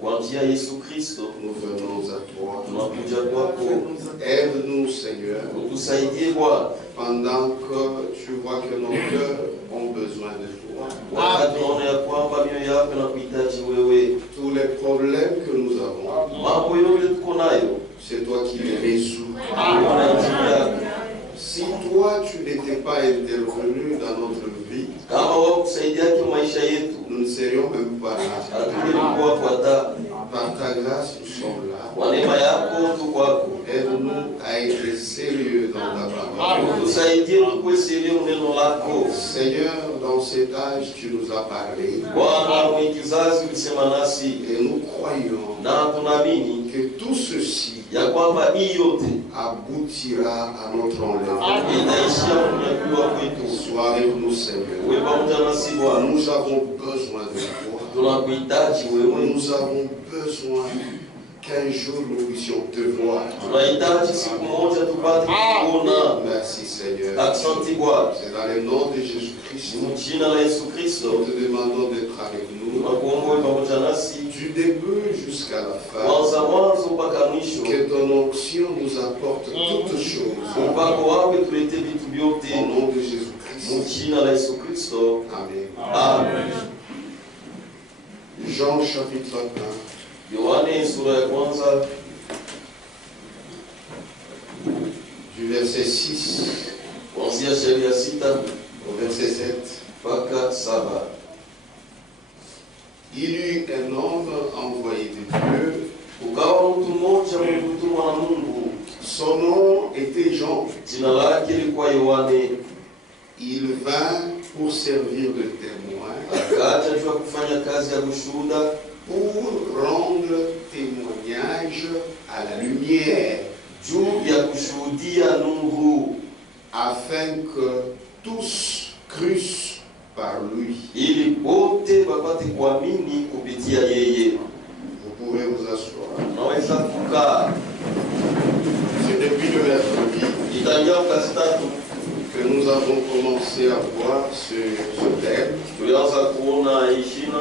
Kwa njia ya Yesu Kristo nous venons à toi. tunakuja kwako. Aide-nous, Seigneur, Utusaidie Bwana, pendant que tu vois que nos cœurs ont besoin de toi. wakati tunaona ya kwamba mioyo yako inakuhitaji wewe. Tous les problèmes que nous avons, Mambo yote tuko nayo c'est toi qui les résous. unaijia. Si toi, tu n'étais pas intervenu dans notre vie, Kama wao kusaidia kwa maisha yetu, nous ne serions même pas là. hatungelikuwa kwa taa. Par ta grâce, nous sommes là. Kwa neema yako tu kwako. Aide-nous à être sérieux dans ta parole. Utusaidie tukuwe serieux neno lako. Seigneur, dans cet âge, tu nous as parlé. Bwana, mwenye kizazi ulisema nasi Et nous croyons na tunaamini que tout ceci ya kwamba hii yote aboutira à notre enlèvement. itaishia kunyakuliwa kwetu. Sois avec nous, Seigneur. Uwe pamoja nasi Bwana, Nous avons besoin de toi. tunakuhitaji wewe. Nous avons besoin qu'un jour nous puissions te voir. Tunahitaji siku moja tupate kuona. Merci, Seigneur. Asante Bwana, C'est dans le nom de Jésus-Christ ni jina la Yesu Kristo nous te demandons d'être avec nous tunakuomba uwe pamoja nasi du début jusqu'à la fin. mwanzo mpaka mwisho. Que ton onction nous apporte toutes choses. Upako wako tulete vitu Au vyote nom de Jésus-Christ. mu jina la Yesu Kristo. Amen. Amen. Jean chapitre 1. Yohane sura ya kwanza Du verset 6 kuanzia shairi ya 6 au verset 7. mpaka 7. Il eut un homme envoyé de Dieu. Ukawa mtu mmoja mwenye kutumwa na Mungu, Son nom était Jean. jina lake lilikuwa Yohane. Il vint pour servir de témoin, Akaja juu ya kufanya kazi ya kushuhuda, pour rendre témoignage à la lumière, juu ya kushuhudia nuru, afin que tous crussent par lui. ili wote wapate kuamini kupitia yeye. Vous pouvez vous asseoir. Unaweza kukaa. C'est depuis le mercredi Itangia kazi tatu que nous avons commencé à voir ce thème tulianza kuona ishina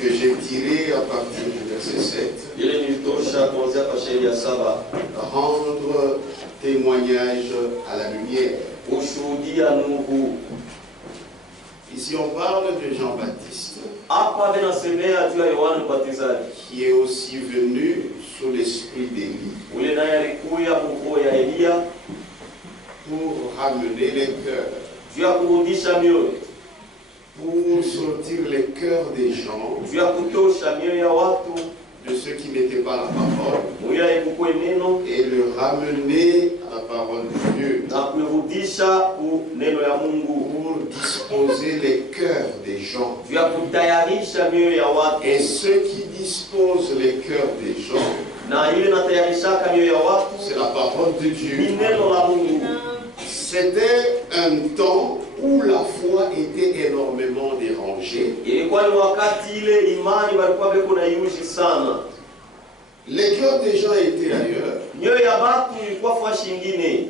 que j'ai tiré à partir du verset 7. ile nilitosha kuanzia kwa shairi ya 7, Rendre témoignage à la lumière. kushuhudia nuru. Ici on parle de Jean-Baptiste Hapa benasemea juu ya Yohane Mbatizaji, qui est aussi venu sous l'esprit d'Élie ule naye alikuya mkuu ya Elia pour ramener les cœurs, juu ya kurudisha mioyo, pour sortir les cœurs des gens, juu ya kutosha mioyo ya watu de ceux qui n'étaient pas la parole, muya ikuwe neno et le ramener à la parole de Dieu, na kuirudisha ku neno ya Mungu, pour disposer les cœurs des gens. juu ya kutayarisha mioyo ya watu, Et ceux qui disposent les cœurs des gens, na ile natayarishaka mioyo ya watu c'est la parole de ni Dieu. neno la Mungu. C'était un temps où la foi était énormément dérangée. Ilikuwa ni wakati ile imani walikuwa beko na yuji sana, Les cœurs des gens étaient ailleurs. mioyo ya watu ilikuwa fashi ingine,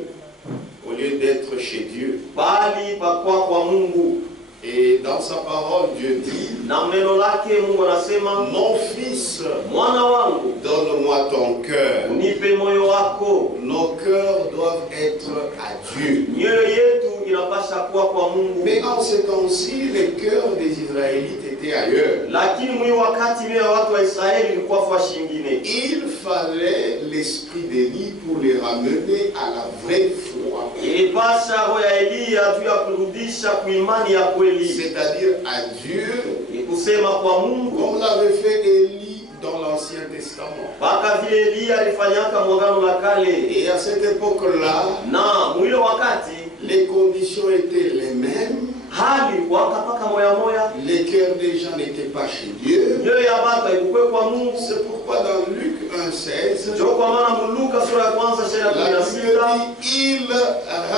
Au lieu d'être chez Dieu. bali pakwa kwa Mungu. Et dans sa parole, Dieu dit, Na neno lake Mungu anasema, mon fils, mwana wangu, donne-moi ton cœur. unipe moyo wako. Nos cœurs doivent être à Dieu. Mioyo yetu inapasha kuwa kwa Mungu. Mais en ce temps-ci, les cœurs des Israélites étaient ailleurs. Lakini mwi wakati mioyo ya watu wa Israeli ilikuwa fashi ingine. Il fallait l'esprit d'Élie pour les ramener à la vraie foi. Ilipasha roho ya Eliya juu ya kurudisha kuimani ya kweli, C'est-à-dire à Dieu, ni kusema kwa Mungu, comme l'avait fait Élie dans l'Ancien Testament. mpaka vile Eliya alifanyaka mwagano la kale. Et à cette époque-là, Na mwile wakati les conditions étaient les mêmes. hali wakapaka moya moya, Les cœurs des gens n'étaient pas chez Dieu. mioyo ya watu haikuwe kwa Mungu. C'est pourquoi dans Luc 1,16, Ndio kwa maana Luka sura ya kwanza shairi ya la 16 Bible dit, il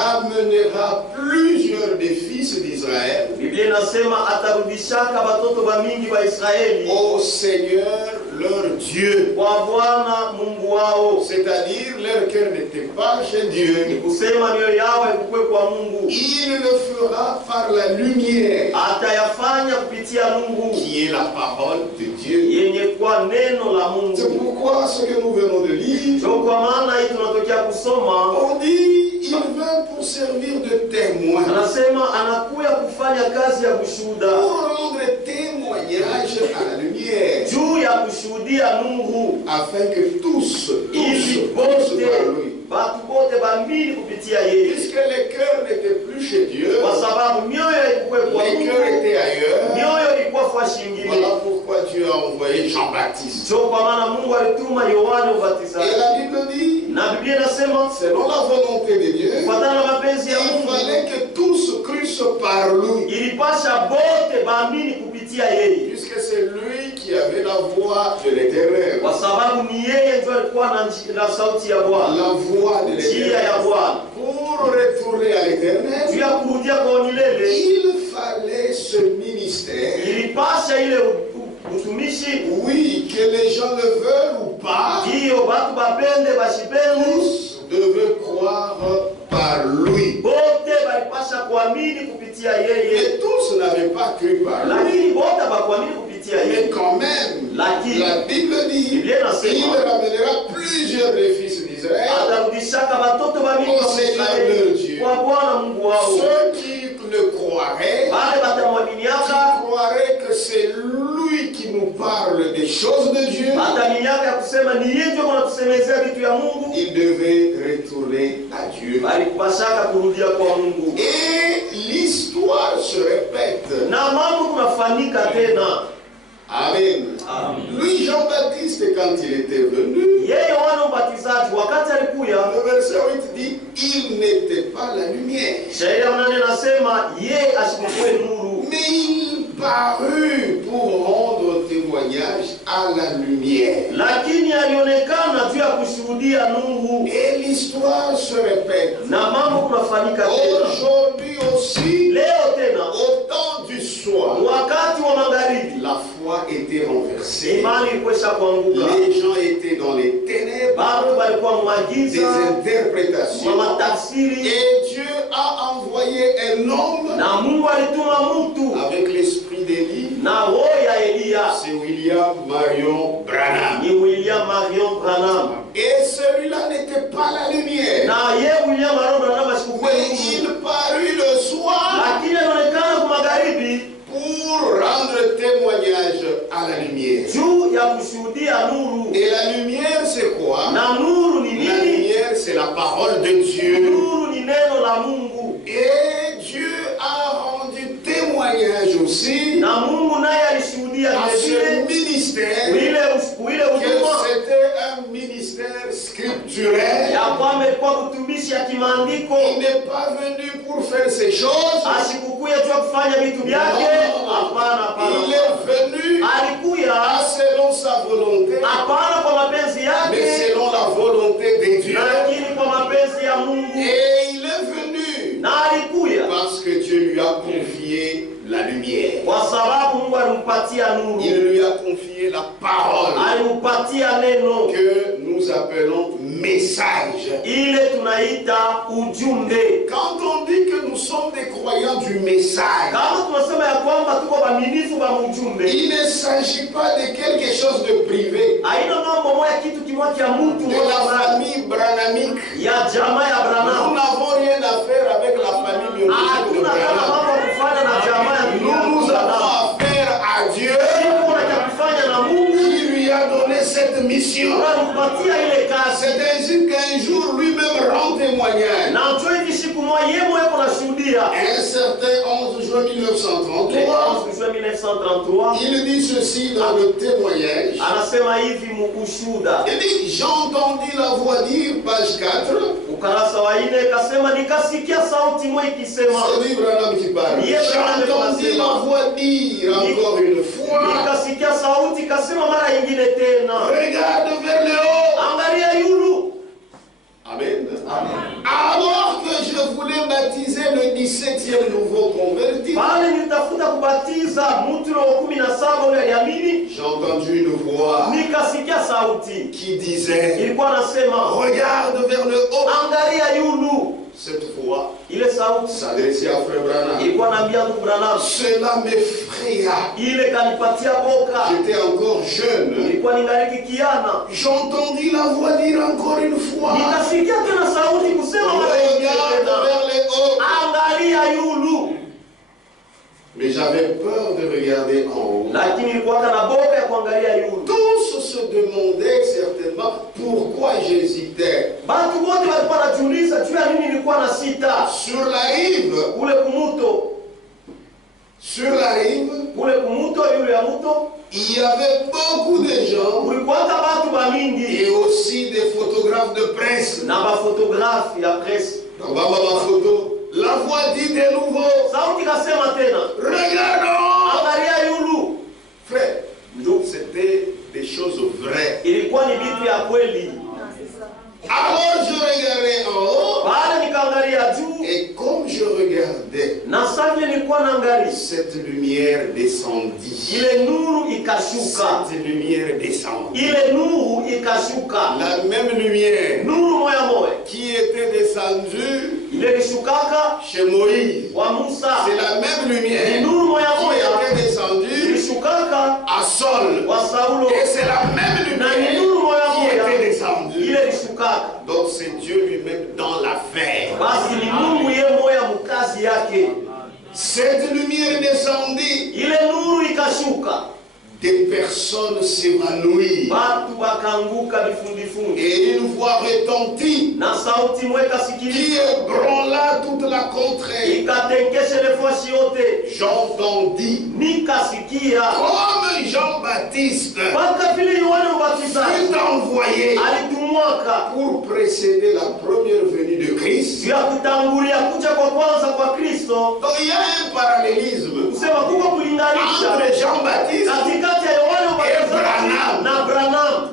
ramènera plusieurs des fils d'Israël Biblia inasema atarudishaka watoto wa mingi wa Israeli au Seigneur leur Dieu. kwa Bwana Mungu wao. C'est-à-dire, leur cœur n'était pas chez Ni Dieu. kusema mioyo yao ikukwe kwa Mungu. Il le fera par la lumière, Atayafanya kupitia Mungu, qui est la parole de Dieu. la Mungu. C'est pourquoi ce que nous venons de lire, Ndio kwa maana hii tunatokea kusoma, on dit il vint pour servir de témoin, anasema anakuya kufanya kazi ya kushuhuda, pour rendre témoignage à la lumière, juu ya kushuhudia nuru, afin que tous ili par bote lui. batu bote bamini kupitia yeye, Puisque les cœurs n'étaient plus chez Dieu, kwa sababu mioyo ilikuwa kwa les Mungu, cœurs étaient ailleurs. mioyo ilikuwa fashi ingine. Voilà pourquoi Dieu a envoyé Jean-Baptiste. Ndio kwa maana Mungu alituma Yohane Et Mbatizaji, la Bible dit, na Biblia inasema selon la volonté de Dieu, kufuatana na mapenzi ya il Mungu fallait que tous crussent par lui. ilipasha bote baamini kupitia yeye, Puisque c'est lui qui avait la voix de l'Éternel. kwa sababu ni yeye ndio alikuwa na sauti ya Bwana, La voix de njia ya l'Éternel. Bwana. Pour retourner à Juu l'Éternel, ya kurudia kwa milele il fallait ce ministère. ilipasha ile utumishi, Oui, que les gens le veulent ou pas, ndiyo batu bapende bashipende, tous devaient croire par lui. bote balipasha kuamini kupitia yeye, Mais tous n'avaient pas cru par lui. lakini bote bakuamini kupitia Mais yeye. quand même, Lakini la Bible dit, Biblia inasema il ramènera plusieurs des fils d'Israël, atarudishaka batoto babili wa Israeli kwa Bwana Mungu wao, ceux qui le croiraient, wale batamwaminiaka, qui croiraient que c'est lui qui nous parle des choses de Dieu. bataminiaka ya kusema ni yeye ndio anatusemezea vitu ya Mungu, Il devait retourner à Dieu. balipashaka kurudia kwa Mungu, Et l'histoire se répète. na mambo kunafanyika tena. Amen. Amen. Lui, Jean-Baptiste, quand il était venu, Yeye Yohana Mbatizaji wakati alikuya, le verset 8 dit, il n'était pas la lumière, sheria mnane nasema yeye asikuwe nuru, mais il parut pour rendre témoignage à la lumière. lakini alionekana juu ya kushuhudia nuru, Et l'histoire se répète. na mambo kunafanyika tena. Aujourd'hui aussi, Leo tena au temps du soir, wakati wa magharibi, la foi était renversée. imani ilikuwa kuanguka, Les gens étaient dans les ténèbres, bado balikuwa des mwagiza interprétations. mwa matafsiri, Et Dieu a envoyé un homme na Mungu alituma mtu avec l'esprit d'Élie. na roho ya Eliya, C'est William Marion Branham. ni William Marion Branham, Et celui-là n'était pas la lumière, na ye William Marion Branham asikuwe mais nuru, il parut le soir lakini alionekana kwa magharibi pour rendre témoignage à la lumière. juu ya kushuhudia nuru. Et la lumière, c'est quoi? Na nuru ni La nini? lumière, c'est la parole de Dieu. Nuru ni neno la Mungu, Et Dieu a rendu témoignage aussi na Mungu naye alishuhudia à ce vile ministère vile que huduma c'était un ministère scripturel. ya kwamba ilikuwa utumishi ya kimaandiko. Il n'est pas venu pour faire ces choses. Asikukuya tu kufanya vitu vyake, hapana, Il hapana. est venu Alikuya pas selon sa volonté, hapana kwa mapenzi mais yake, selon la volonté de Dieu. lakini kwa mapenzi ya Mungu. Et il est venu Na alikuya parce que Dieu lui a confié la lumière. kwa sababu Mungu alimpatia nuru, Il lui a confié la parole alimpatia neno que nous appelons message. ile tunaita ujumbe. Quand on dit que nous sommes des croyants du message, Kama tunasema ya kwamba tuko waaminifu wa ujumbe, il ne s'agit pas de quelque chose de privé, haina mambo moja, kitu kimoja cha mtu de la mmoja famille branhamique. ya jamaa ya Nous Branham. n'avons rien à faire avec la famille biologique de Hatuna kama Branham. mambo ya kufanya na jamaa ya Nous avons Branham. affaire à Dieu Kuna cha kufanya na Mungu, qui lui a donné cette mission. anampatia ile kazi. C'est ainsi qu'un jour lui-même rend témoignage. Na njoo hivi siku moja yeye mwenyewe kunashuhudia. Un certain 11 juin Le 1933, 11 juin 1933 il dit ceci dans le témoignage. anasema hivi ushuhuda, Il dit, j'entendis la voix dire, page 4, ukarasa wa 4, kasema nikasikia sauti moja ikisema, c'est lui Branham qui parle. J'entendis la voix dire encore une fois, nikasikia sauti kasema mara nyingine tena, regarde vers le haut. angalia yulu. Amen. Amen. Alors que je voulais baptiser le 17e nouveau converti, Pale nilitafuta kubatiza mtu wa 17 ule aliamini, j'ai entendu une voix nikasikia sauti qui disait, ilikuwa nasema, regarde vers le haut. angalia yulu. cette fois, ile sauti s'adressait à Frère Branham. ilikuwa naambia ndugu Branham, Cela m'effraya. ile kanipatia boka. J'étais encore jeune. Ilikuwa ningali kikiana. J'entendis la voix dire encore une fois. Nikasikia tena sauti kusema mara nyingine Regarde tena, vers les hauts. angalia yulu. Mais j'avais peur de regarder en haut. Lakini ilikuwa na boka ya kuangalia yulu. Tous se demandaient certainement pourquoi j'hésitais. Batu wote walikuwa wanajiuliza juu ya nini nilikuwa na sita. Sur la rive, Kule kumuto, sur la rive, kule kumuto yule ya muto, il y avait beaucoup de gens kulikuwa hata batu bamingi et aussi des photographes de presse. na bafotografi ya presse. Donc, ma photo. La voix dit de nouveau, Sauti kasema tena, regardons. angalia yulu. Frère, donc c'était des choses vraies. Ilikuwa ni vitu ya kweli. Alors je regardais en haut Baada nikaangalia juu, et comme je regardais, na sasa nilikuwa naangalia cette lumière descendit. ile nuru ikashuka. Cette lumière descendit. Ile nuru ikashuka. La même lumière Nuru moya moya qui était descendue ile ilishukaka chez Moïse. wa Musa. C'est la même Ni lumière nuru moya qui moya était descendue ilishukaka à Saul. wa Saulo. Et c'est la même Na ni lumière nuru moya qui moya était descendue. ile ilishukaka. Donc c'est Dieu lui-même dans l'affaire. Basi ni Mungu ye moya mukazi yake. Cette lumière descendit. Ile nuru ikashuka. Des personnes s'évanouirent. Batu bakanguka bifundifundi. Et une voix retentit Na sauti mweka qui sikiliza. ébranla toute la contrée. Ikatenkeshe nefasi yote. J'entendis Nikasikia comme Jean-Baptiste mpaka vile Yohana Mbatizaji fut envoyé alitumwaka pour précéder la première venue de Christ. juu ya kutangulia kuja kwa kwanza kwa Kristo. Donc il y a un parallélisme Kusema kuko kulinganisha entre Jean-Baptiste katikati ya Yohana Mbatizaji Branham. na Branham.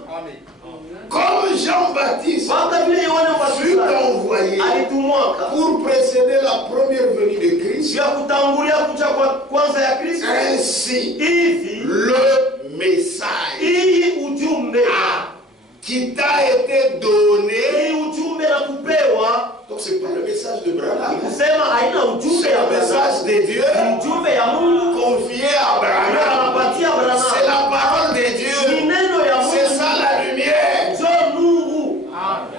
comme Jean-Baptiste Mpaka vile Yohana fut Mbatizaji envoyé alitumwaka pour précéder la première venue de juu Christ. ya kutangulia kuja kwa kwanza ya Kristo. Ainsi, Hivi le message hii ujumbe qui t'a été donné, hii ujumbe na kupewa, donc c'est pas le message de Branham, kusema haina ujumbe c'est ya le Branham, message de Dieu ni ujumbe ya Mungu confié à Branham. anapatia C'est Branham. la parole de Ni Dieu, neno ya c'est Mungu. ça la lumière. Ndio nuru.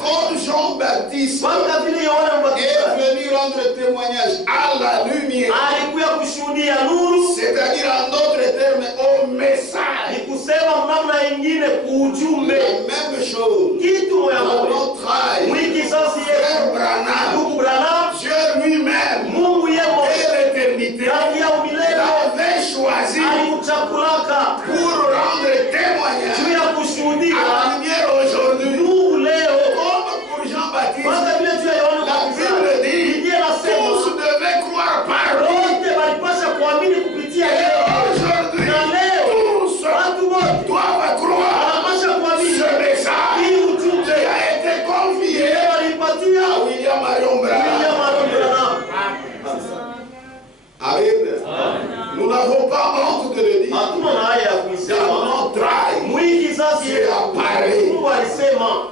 Comme Jean-Baptiste Mpaka vile Yohana est Mbatizaji venu rendre témoignage à la lumière, alikuya kushuhudia nuru, c'est-à-dire en d'autres termes au message. ni kusema namna ingine ujumbe. La même chose Kitu moya dans moya notre âge. mwiki sasa Frère yetu Branham, ndugu Branham, Dieu lui-même Mungu yemo et l'éternité ndani ya umilele l'avait choisi alikuchakulaka pour rendre témoignage juu ya à kushuhudia la lumière aujourd'hui. nuru leo. Comme pour Jean-Baptiste, Mpaka vile juu ya Yohana la Bible Mbatizaji dit Biblia inasema tous devaient croire par lui. wote walipasha kuamini kupitia Et yeye, aujourd'hui, na leo tous watu wote doivent croire wanapasha kuamini ce message hii ujumbe qui a été confié yeye alipatia à William Marion Branham. William Marion Branham. Amen. Nous n'avons pas honte de le dire. Hatuna na haya ya Dans kuisema. notre âge, Mwingi sasa Dieu a parlé. Mungu alisema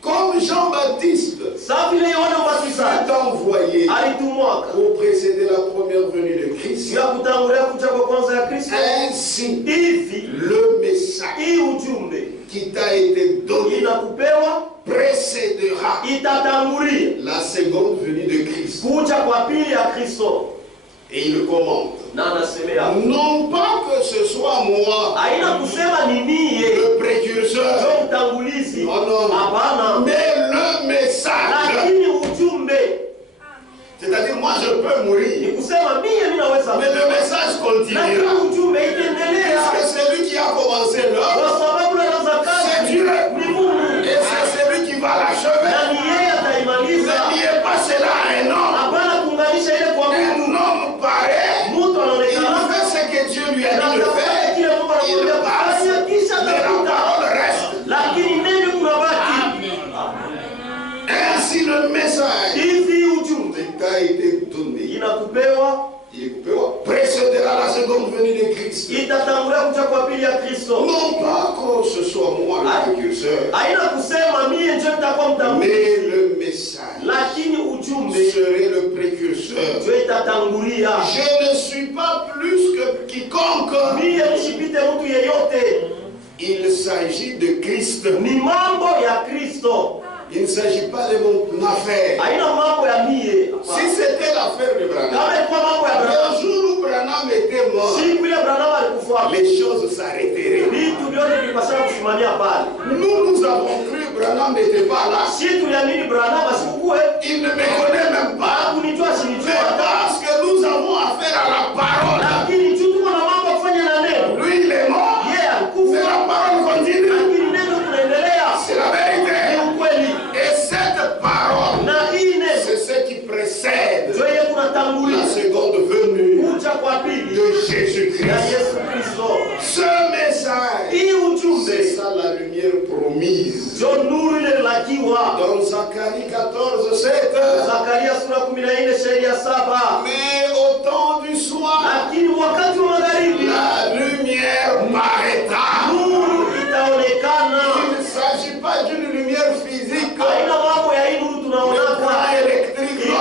Comme Jean-Baptiste sasa vile Yohana Mbatizaji fut envoyé alitumwaka pour précéder la première venue de Christ, juu ya kutangulia kuja kwa kwanza ya Kristo. ainsi Hivi le message hii ujumbe qui t'a été donné inakupewa, précédera itatangulia la seconde venue de Christ. kuja kwa pili ya Kristo. Et il commente. Na anasemea Non pas que ce soit moi, haina kusema ni mie le précurseur, ndio mtangulizi, Oh non. hapana, mais le message. lakini ujumbe C'est-à-dire, moi je peux mourir, ni kusema mie ninaweza, mais le message lakini continuera. ujumbe itaendelea, Parce que c'est lui qui a commencé l'œuvre, kwa sababu anaanza c'est kazi Dieu. ni Mungu Et c'est celui qui va l'achever. na ni yeye Ne ataimaliza. liez pas cela à un homme. Hapana kuunganisha ile kwa Un Mungu. homme pareil, Mtu il anaonekana fait ce que Dieu lui a na dit de atafanya faire. kile Mungu Il anakuambia passe, kufanya, kisha mais la atakuta, parole reste. lakini neno kunabaki. Ainsi le message Hivi ujumbe qui t'a été donné, inakupewa il précédera la seconde venue de Christ. itatangulia kuja kwa pili ya Kristo. Non pas que ce soit moi le précurseur, Haina kusema mie ndio nitakuwa mais mtangulizi, le message lakini ujumbe serait le précurseur. ndio itatangulia. Je ne suis pas plus que quiconque. Mie msipite mtu yeyote, Il s'agit de Christ. ni mambo ya Kristo. Il ne s'agit pas de mon affaire. Haina mambo ya mie. Si c'était l'affaire de Branham, Kama ilikuwa mambo ya Branham, le jour où Branham était mort, siku ile Branham alikufa, les choses s'arrêteraient. vitu vyote vilipaswa kusimamia pale. Nous avons cru que Branham n'était pas là. Si tuliamini Branham asikuwe, Il ne me connaît même pas. hakunijua Mais sinijua, parce que nous avons affaire à la parole. lakini tu tuko na mambo ya kufanya na neno. Lui, il est mort. Yeye Mais alikufa, la parole continue. lakini neno kunaendelea. C'est la vérité. Ni ukweli. Et cette parole, Na hii neno c'est ce qui précède ndio yeye la kunatangulia seconde venue kuja kwa pili de ya Jésus-Christ. Yesu Kristo. Ce message, Hii c'est ujumbe ça la lumière promise. ndio nuru ile lakiwa. Dans Zacharie 14:7. Zakaria sura 14 shairi ya 7. Mais au temps du soir, Lakini wakati wa magharibi la lumière paraîtra. nuru itaonekana. Il ne s'agit pas d'une lumière physique, Haina mambo ya hii nuru de tunaonaka. courant électrique. Hii Non.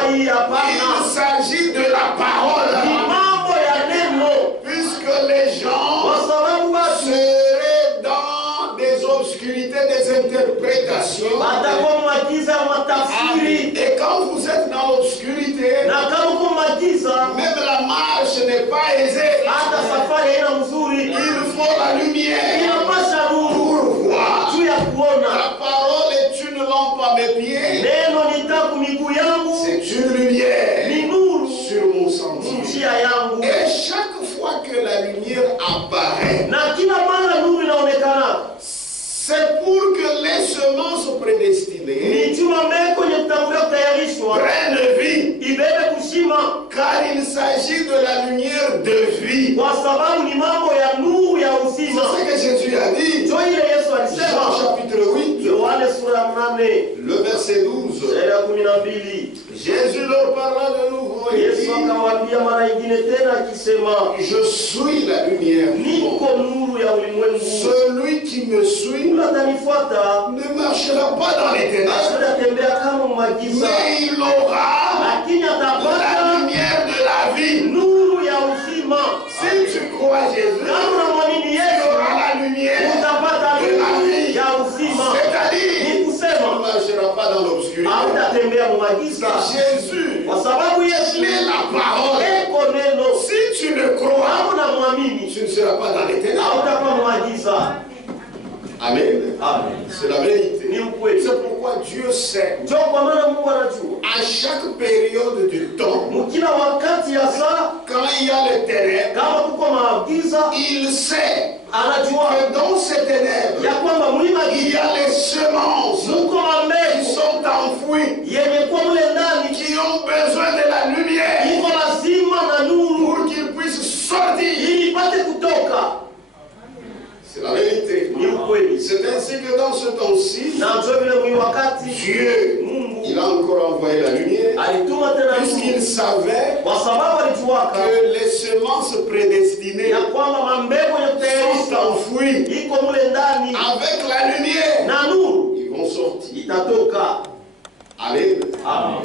hai hapana. Il s'agit de la Ni parole. mambo ya neno. Puisque les gens Kwa sababu watu seraient dans des obscurités, des interprétations. watakuwa magiza ya matafsiri, Et quand vous êtes dans l'obscurité, na kama uko magiza même la marche n'est pas aisée. hata safari haina mzuri. Il faut la lumière Inapasha nuru pour voir. juu ya kuona. La parole est une lampe à mes pieds. Neno ni taa kwa miguu yangu, C'est une lumière ni nuru sur mon sentier. njia yangu. Et chaque fois que la lumière apparaît, Na kila mara nuru inaonekana, c'est pour que les semences prédestinées ni jua mbeko yenye kutangulia kutayarishwa prennent vie. ibebe kushima, Car il s'agit de la lumière de vie. kwa sababu ni mambo ya nuru ya C'est uzima. ce que Jésus a dit. Ndio ile Yesu Jean alisema, chapitre 8, Yohane sura ya 8 le verset 12. shairi ya 12. Jésus leur parla de nouveau et Yesu dit, akawaambia mara nyingine tena akisema, je suis la lumière du niko monde. nuru ya ulimwengu, Celui qui me suit yule atanifuata ne marchera pas dans les ténèbres, asije atembea kama magiza, mais il aura lakini la atapata lumière de la vie. nuru ya uzima. Si tu crois Jésus, Kama unamwamini tu Yesu auras la lumière. utapata nuru ya uzima, C'est-à-dire, ni tu ne kusema marcheras pas dans l'obscurité. hautatembea mu magiza, Jésus, kwa sababu Yesu il est la parole. eko neno. Si tu le crois, Kama unamwamini tu ne seras pas dans les ténèbres. hautakuwa mu magiza. Amen. Amen. C'est la vérité. Ni ukweli. C'est pourquoi Dieu sait, Ndio kwa maana Mungu anajua à chaque période du temps, mkila wakati ya saa, quand il y a les ténèbres, kama kuko magiza, il sait anajua que dans ces ténèbres, ya kwamba mlima il y a les semences muko qui mbegu sont enfouies, yenye kuwa mule ndani, qui ont besoin de la lumière iko lazima na nuru pour qu'ils puissent sortir. ili ipate kutoka. C'est la vérité. Ni ukweli. C'est ainsi que dans ce temps-ci, Na ndio vile mwi wakati Dieu, Mungu il a encore envoyé la lumière, alituma tena puisqu'il nuru, savait kwa sababu alijuaka que les semences prédestinées ya kwamba mambegu yenye sont kutayarishwa enfouies iko mule ndani avec la lumière. na nuru Ils vont sortir. itatoka. Amen. Amen.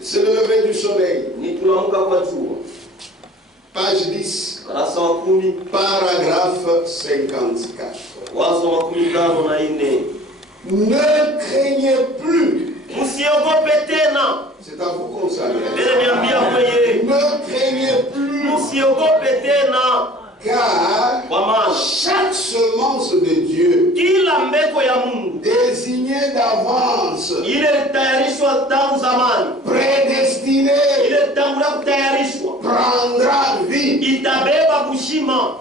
C'est le lever du soleil. Ni kulamuka kwa jua. Page 10, Ukurasa wa 10, paragraphe 54. wazo wa 15. Ne craignez plus. Msiogope tena. C'est à vous qu'on s'adresse. Vile niambia mwenyewe, Ne craignez plus, msiogope tena, car kwa maana chaque semence de Dieu kila mbeko ya Mungu désignée d'avance, ile ilitayarishwa tangu zamani, prédestinée, ile tangulia kutayarishwa prendra vie. itabeba kushima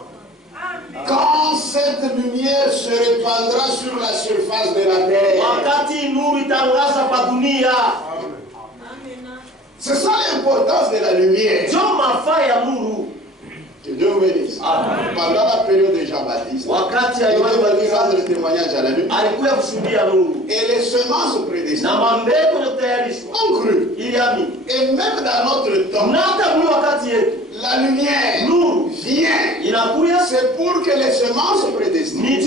Quand cette lumière se répandra sur la surface de la terre. wakati nuru itangaza pa dunia. C'est ça l'importance de la lumière. Ndio mafaa ya nuru. Que Dieu vous bénisse. Pendant la période de Jean-Baptiste, il est venu rendre le témoignage à la lumière. Et les semences prédestinées ont cru. Et même dans notre temps, la lumière vient. C'est pour que les semences prédestinées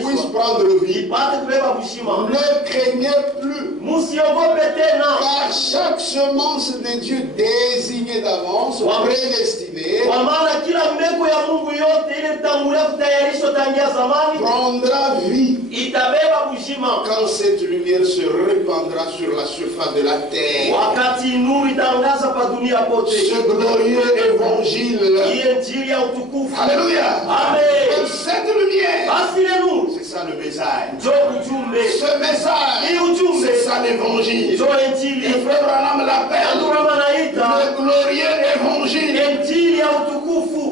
puissent prendre vie. Ne craignez plus. Car chaque semence de Dieu désignée d'avance, prédestinée, prendra vie quand cette lumière se répandra sur la surface de la terre. Ce glorieux évangile. Alléluia. Amen. Cette lumière, c'est ça le message. Ce message, c'est ça l'évangile. Et frère Branham l'appelle le glorieux évangile.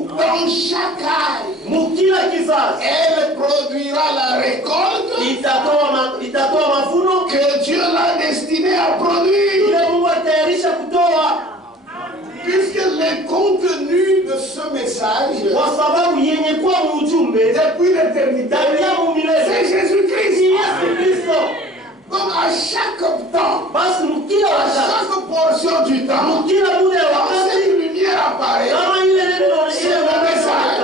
Dans chaque âge, elle produira la récolte que Dieu l'a destinée à produire. Puisque le contenu de ce message, depuis l'éternité, c'est Jésus-Christ. Donc à chaque temps, à chaque portion du temps, quand cette lumière apparaît, c'est le message,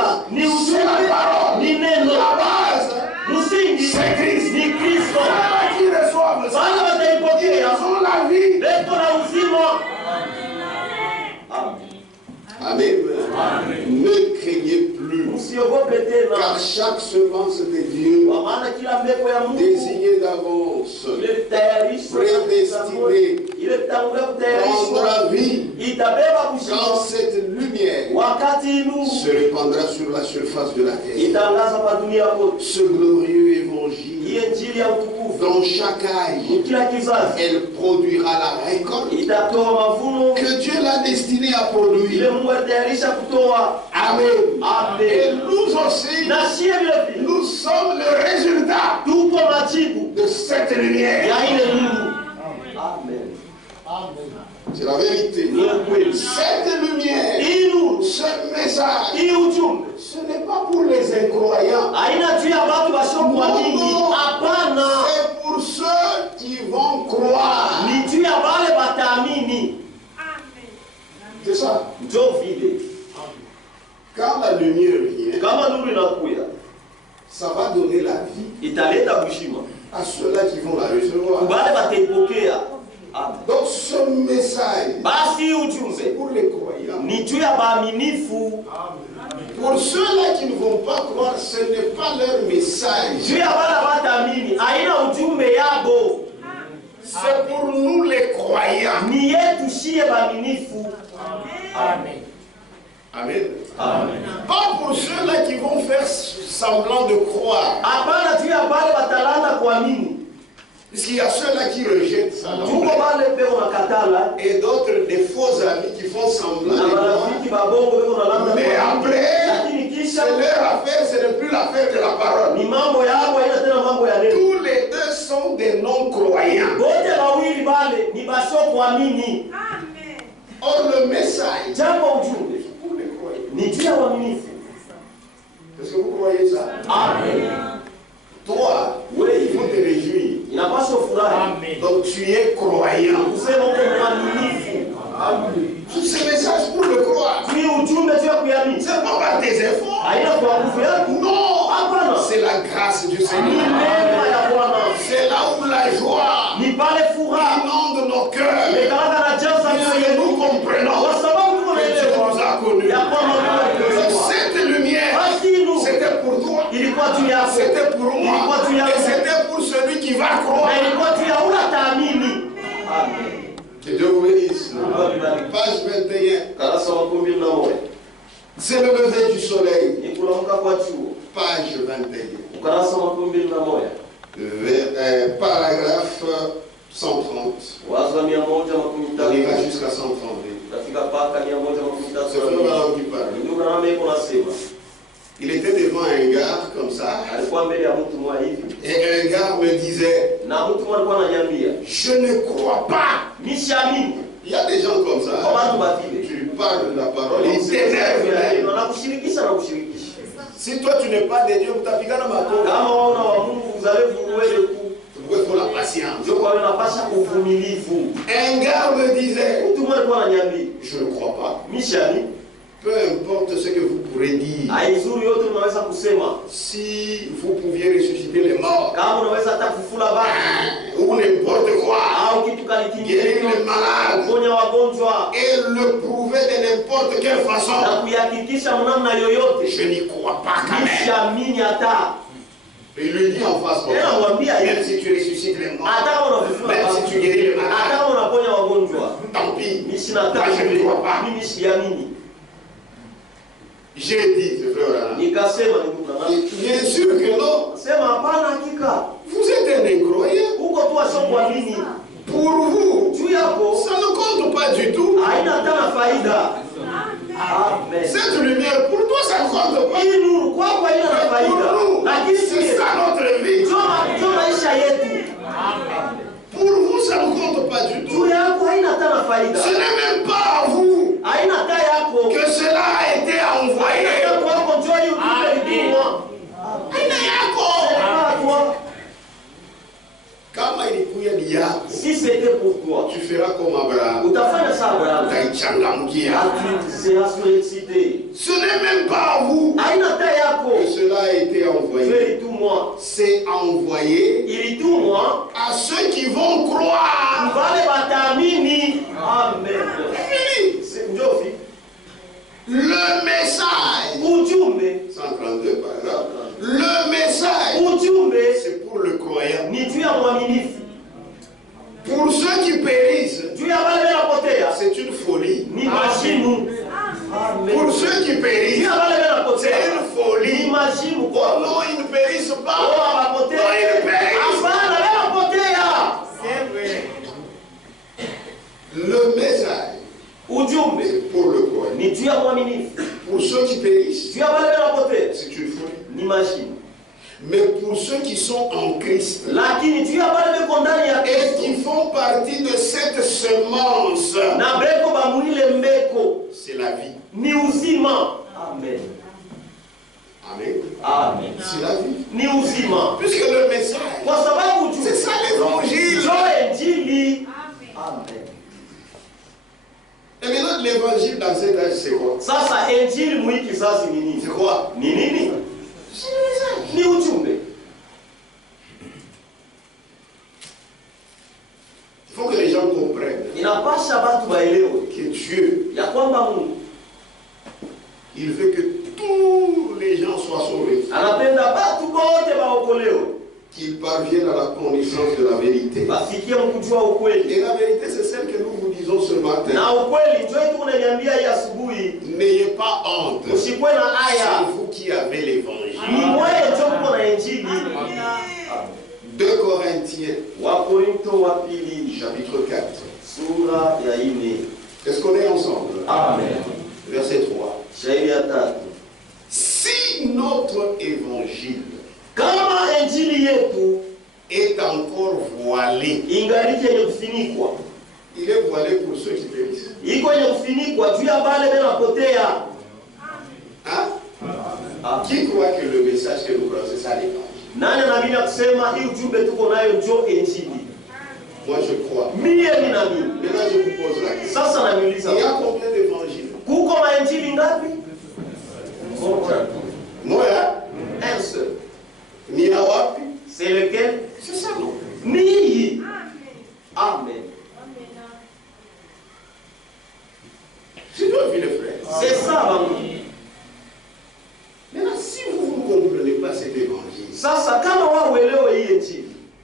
c'est la parole, la base, c'est Christ. Ceux qui reçoivent ça, ils ont la vie. Amen. Ne craignez plus, car chaque semence de Dieu, désignée d'avance, prédestinée, prendra vie quand cette lumière se répandra sur la surface de la terre. Ce glorieux évangile, dans chaque âge, elle produira la récolte que Dieu l'a destinée à produire. Amen. Et nous aussi, nous sommes le résultat de cette lumière. C'est la vérité. Cette lumière, ce message, ce n'est pas pour les incroyants. C'est pour ceux qui vont croire. C'est ça. Quand la lumière vient, ça va donner la vie à ceux-là qui vont la recevoir. Donc ce message, c'est pour les croyants. Pour ceux-là qui ne vont pas croire, ce n'est pas leur message. C'est pour nous les croyants. Amen. Amen. Amen. Pas pour ceux-là qui vont faire semblant de croire. Puisqu'il y a ceux-là qui rejettent ça. Et d'autres, des faux amis qui font semblant de croire. Mais après, c'est leur affaire, ce n'est plus l'affaire de la parole. Tous les deux sont des non-croyants. Or, le message, c'est pour les croyants. Est-ce que vous croyez ça? Amen. Toi, il faut te réjouir. Donc tu es croyant. Tout ce message pour le croire. C'est pas par tes efforts. Non. C'est la grâce du Seigneur. C'est là où la joie inonde nos cœurs. Puisque nous comprenons que Dieu nous a connus. Cette lumière, c'était pour toi. C'était pour moi. Et c'était pour celui qui va croire. Que Dieu vous bénisse. Page 21. C'est le lever du soleil. Page 21. Paragraphe 130. On y va jusqu'à 130. C'est le Branham qui parle. Il était devant un gars comme ça. Et un gars me disait, je ne crois pas. Il y a des gens comme ça. Tu parles de la parole, ils t'énervent. Si toi tu n'es pas de Dieu, vous il faut la patience. Un gars me disait, je ne crois pas. Peu importe ce que vous pourrez dire, si vous pouviez ressusciter les morts, ou n'importe quoi, guérir les malades, et le prouver de n'importe quelle façon, je n'y crois pas quand même. Il lui dit en face, même si tu ressuscites les morts, même si tu guéris les malades, tant pis, moi je ne crois pas. J'ai dit, ce frère-là, bien sûr que non. Vous êtes un incroyable. Pour vous, ça ne compte pas du tout. Cette lumière, pour toi, ça ne compte pas. C'est ça notre vie. Pour vous, ça ne compte pas du tout. Ce n'est même pas à vous que cela a été envoyé. Si c'était pour toi, tu feras comme Abraham. Ce n'est même pas à vous que cela a été envoyé. C'est envoyé à ceux qui vont croire. Amen. Le message, 132 par exemple, le message, c'est pour le croyant. Pour ceux qui périssent, c'est une folie. Pour ceux qui périssent, c'est une folie. Oh non, ils ne périssent pas. Non, ils périssent. Le message, c'est pour le croyant. Pour ceux qui périssent, c'est une folie. Mais pour ceux qui sont en Christ et qui font partie de cette semence, c'est la vie. Amen. Amen. C'est la vie. Puisque le message, c'est ça l'évangile. Amen. Et maintenant, l'évangile dans cet âge, c'est quoi? C'est quoi? Ni ujumbe. Il faut que les gens comprennent que Dieu, il veut que tous les gens soient sauvés, qu'ils parviennent à la connaissance de la vérité. Et la vérité, c'est celle que nous vous disons ce matin. N'ayez pas honte. C'est vous qui avez l'évangile. 2 Corinthiens, chapitre 4. Est-ce qu'on est ensemble? Amen. Verset 3. Si notre évangile est encore voilé, il est voilé pour ceux qui périssent. Hein? Qui croit que le message que nous croyons, c'est ça l'évangile? Moi je crois. Maintenant je vous pose la question. Il y a combien d'évangiles? Moi, un seul. Niawapi. C'est lequel? C'est ça, non? Ni. Amen. C'est toi, vie, le frère. C'est ça, maman. Maintenant, si vous ne comprenez pas cet évangile,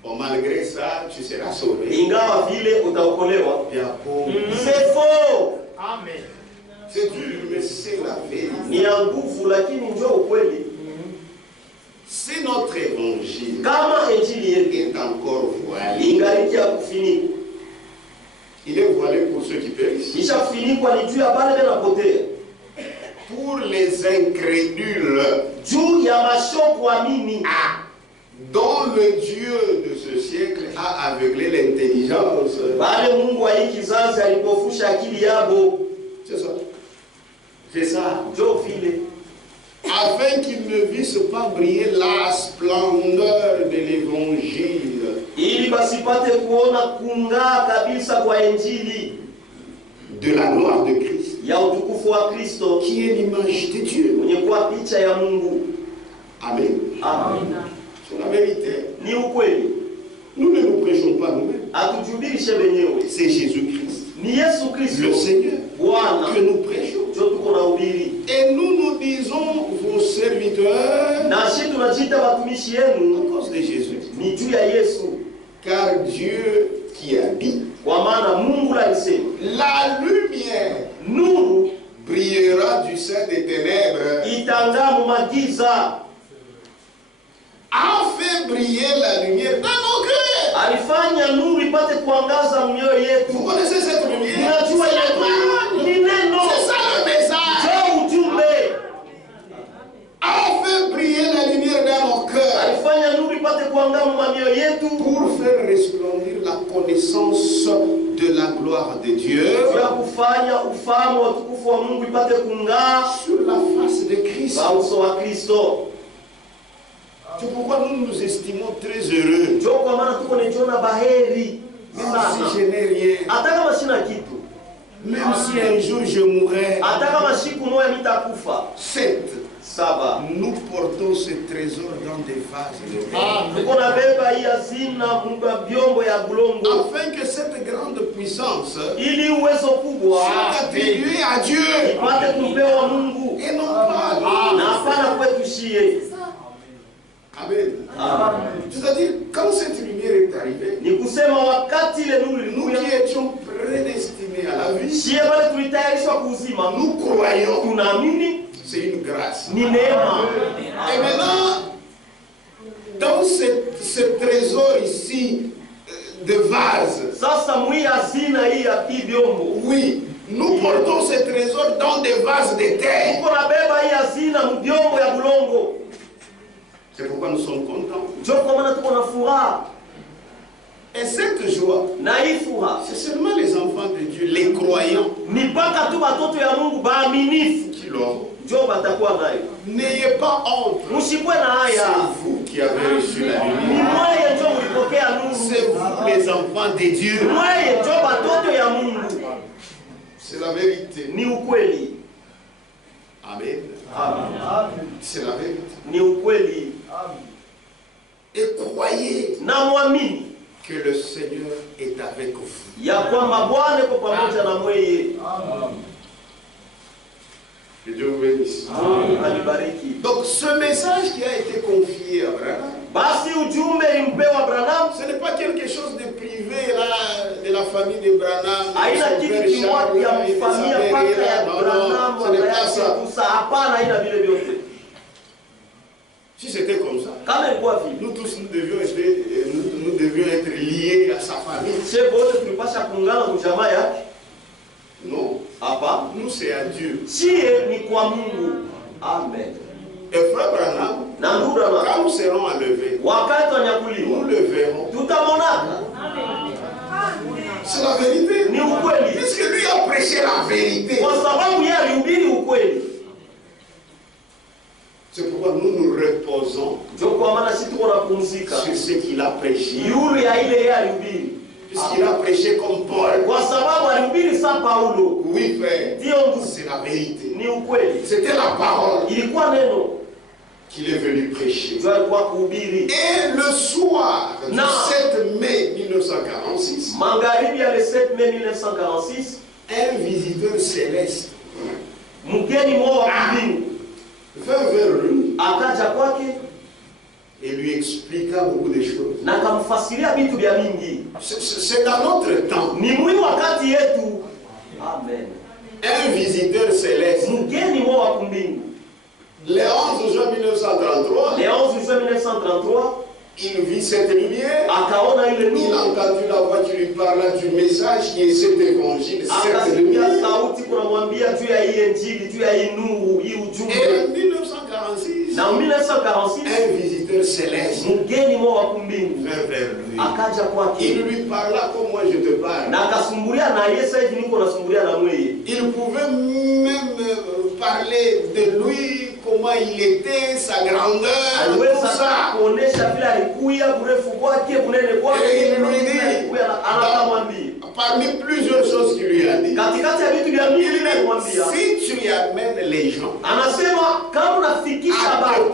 bon, malgré ça, tu seras sauvé. C'est faux. Amen. C'est dur, mais c'est la vérité. Si notre évangile est encore voilé, il est voilé pour ceux qui périssent. Pour les incrédules, dont le Dieu de ce siècle a aveuglé l'intelligence. C'est ça. C'est ça. Afin qu'ils ne vissent pas briller la splendeur de l'évangile. De la gloire de Christ. Qui est l'image de Dieu. Amen. Amen. C'est la vérité. Nous ne nous prêchons pas nous-mêmes. C'est Jésus-Christ, le Seigneur, que nous prêchons. Et nous disons, vos serviteurs, à cause de Jésus. Car Dieu qui habite, la lumière brillera du sein des ténèbres, a fait briller la lumière dans nos cœurs. Vous connaissez cette lumière? C'est ça le message. A fait briller la lumière dans nos cœurs pour faire resplendir la connaissance de la gloire de Dieu sur la face de Christ. C'est pourquoi nous nous estimons très heureux. Si je n'ai rien, même si un jour je mourrais, 7, nous portons ce trésor dans des vases de terre. Afin que cette grande puissance soit attribuée à Dieu et non pas à nous. Amen. C'est-à-dire, quand cette lumière est arrivée, nous qui étions prédestinés à la vie, nous croyons, c'est une grâce. Et maintenant, dans ce trésor ici de vase, oui, nous portons ce trésor dans des vases de terre. C'est pourquoi nous sommes contents. Et cette joie, c'est seulement les enfants de Dieu, les croyants, qui l'auront. N'ayez pas honte. C'est vous qui avez reçu la lumière. C'est vous les enfants de Dieu. C'est la vérité. Amen. C'est la vérité. Et croyez que le Seigneur est avec vous. Que Dieu vous bénisse. Donc ce message qui a été confié à Branham, ce n'est pas quelque chose de privé là, de la famille de Branham. Non, ce n'est pas ça. Si c'était comme ça, nous tous nous devions être liés à sa famille. Non. Nous c'est à Dieu. Amen. Et frère Branham, quand nous serons enlevés, nous le verrons. C'est la vérité. Puisque lui a prêché la vérité. C'est pourquoi nous nous reposons sur ce qu'il a prêché. Puisqu'il a prêché comme Paul. Oui, frère. C'est la vérité. C'était la parole qu'il est venu prêcher. Et le soir du 7 mai 1946, un visiteur céleste vint vers lui et lui expliqua beaucoup de choses. C'est dans notre temps. Amen. Un visiteur céleste. Le 11 juin 1933, Il vit cette lumière. Akaona ile nuru. Il a entendu la voix qui lui parla du message qui est cet évangile, cette lumière. Sauti kunamwambia juu ya hii injili, juu ya hii nuru, hii ujumbe. Et en 1946, na 1946 un visiteur céleste mgeni mwa wa kumbingu vint vers lui. akaja kwake. Il lui parla comme moi je te parle. Na akasumbulia na yeye sasa hivi niko nasumbulia na mweye. Il pouvait même parler de lui, comment il était, sa grandeur, tout ça. Kuonesha vile alikuwa, urefu wake, unene wake, parmi plusieurs choses qu'il lui a dit. Katikati ya vitu vya mingi alimwambia, si tu amènes les gens, anasema kama unafikisha watu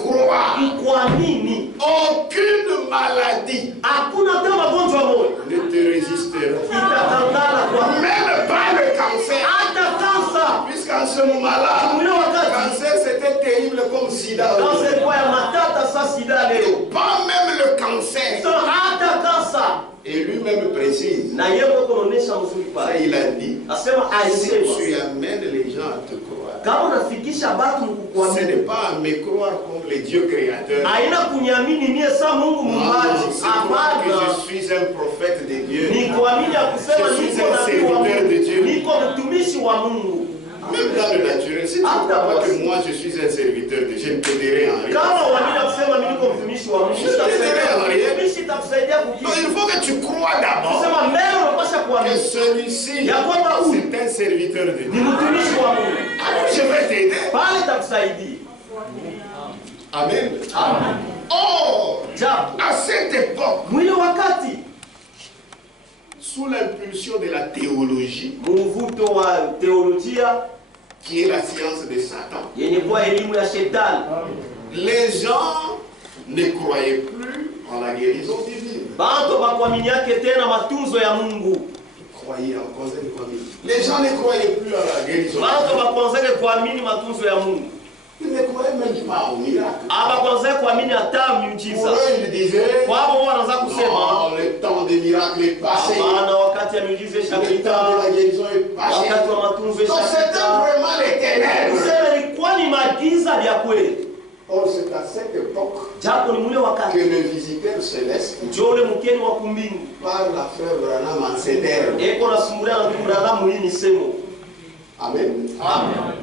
kuamini, aucune maladie, hakuna hata magonjwa moja ne te résistera. Itatangana kwa même pas le cancer. Hata kansa. Puisqu'en ce moment-là, le cancer c'était terrible comme sida. Cancer kwa ya matata sa sida leo. Pas même le cancer. Hata kansa. Et lui-même précise. Na yeye kuonesha mzuri pale. Ça il a dit. Asema aisema. Si tu amènes les gens à te croire. Kama unafikisha watu mkukuamini. Ce n'est pas à me croire comme les dieux créateurs. Haina kunyamini mie sa Mungu muumbaji. Hapana. Je suis un prophète de Dieu. Ni kuamini ya kusema niko nabii wa Mungu. Niko mtumishi wa Mungu. Même dans le naturel, si tu ne crois pas que moi je suis un serviteur de Dieu, je ne t'aiderai en rien. Kama uamini ya kusema mimi niko mtumishi wa Mungu, sitakusaidia kukitu. Donc il faut que tu crois d'abord Kusema mbele unapaswa kuamini. Que celui-ci ya kwamba c'est un serviteur de Dieu. Ni mtumishi wa Mungu. Alors je vais t'aider. Pale takusaidia. Amen. Amen. Or, à cette époque, mwile wakati sous l'impulsion de la théologie, mvuto wa teolojia qui est la science de Satan, yenye kuwa elimu ya shetani, les gens ne croyaient plus en la guérison divine. Bantu bakuamini yake tena matunzo ya Mungu. Les gens ne croyaient plus à la guérison. Bantu bakuanzake kuamini matunzo ya Mungu. Ils ne croyaient même pas au miracle. Abakuanzake kuamini hata miujiza. Pour eux, ils disaient, kwa hao wanaanza kusema, le temps des miracles est passé. Maana wakati ya miujiza ishapita. Le temps de la guérison est passé. Wakati wa matunzo ishapita. Donc c'était vraiment les ténèbres. Kusema ilikuwa ni magiza vya kweli. Or c'est à cette époque japo ni mule wakati que le visiteur céleste njole mkeni wa kumbingu par la frère Branham en ces termes. Eko nasumulia na ndugu Branham hii nisemo. Amen. Amen.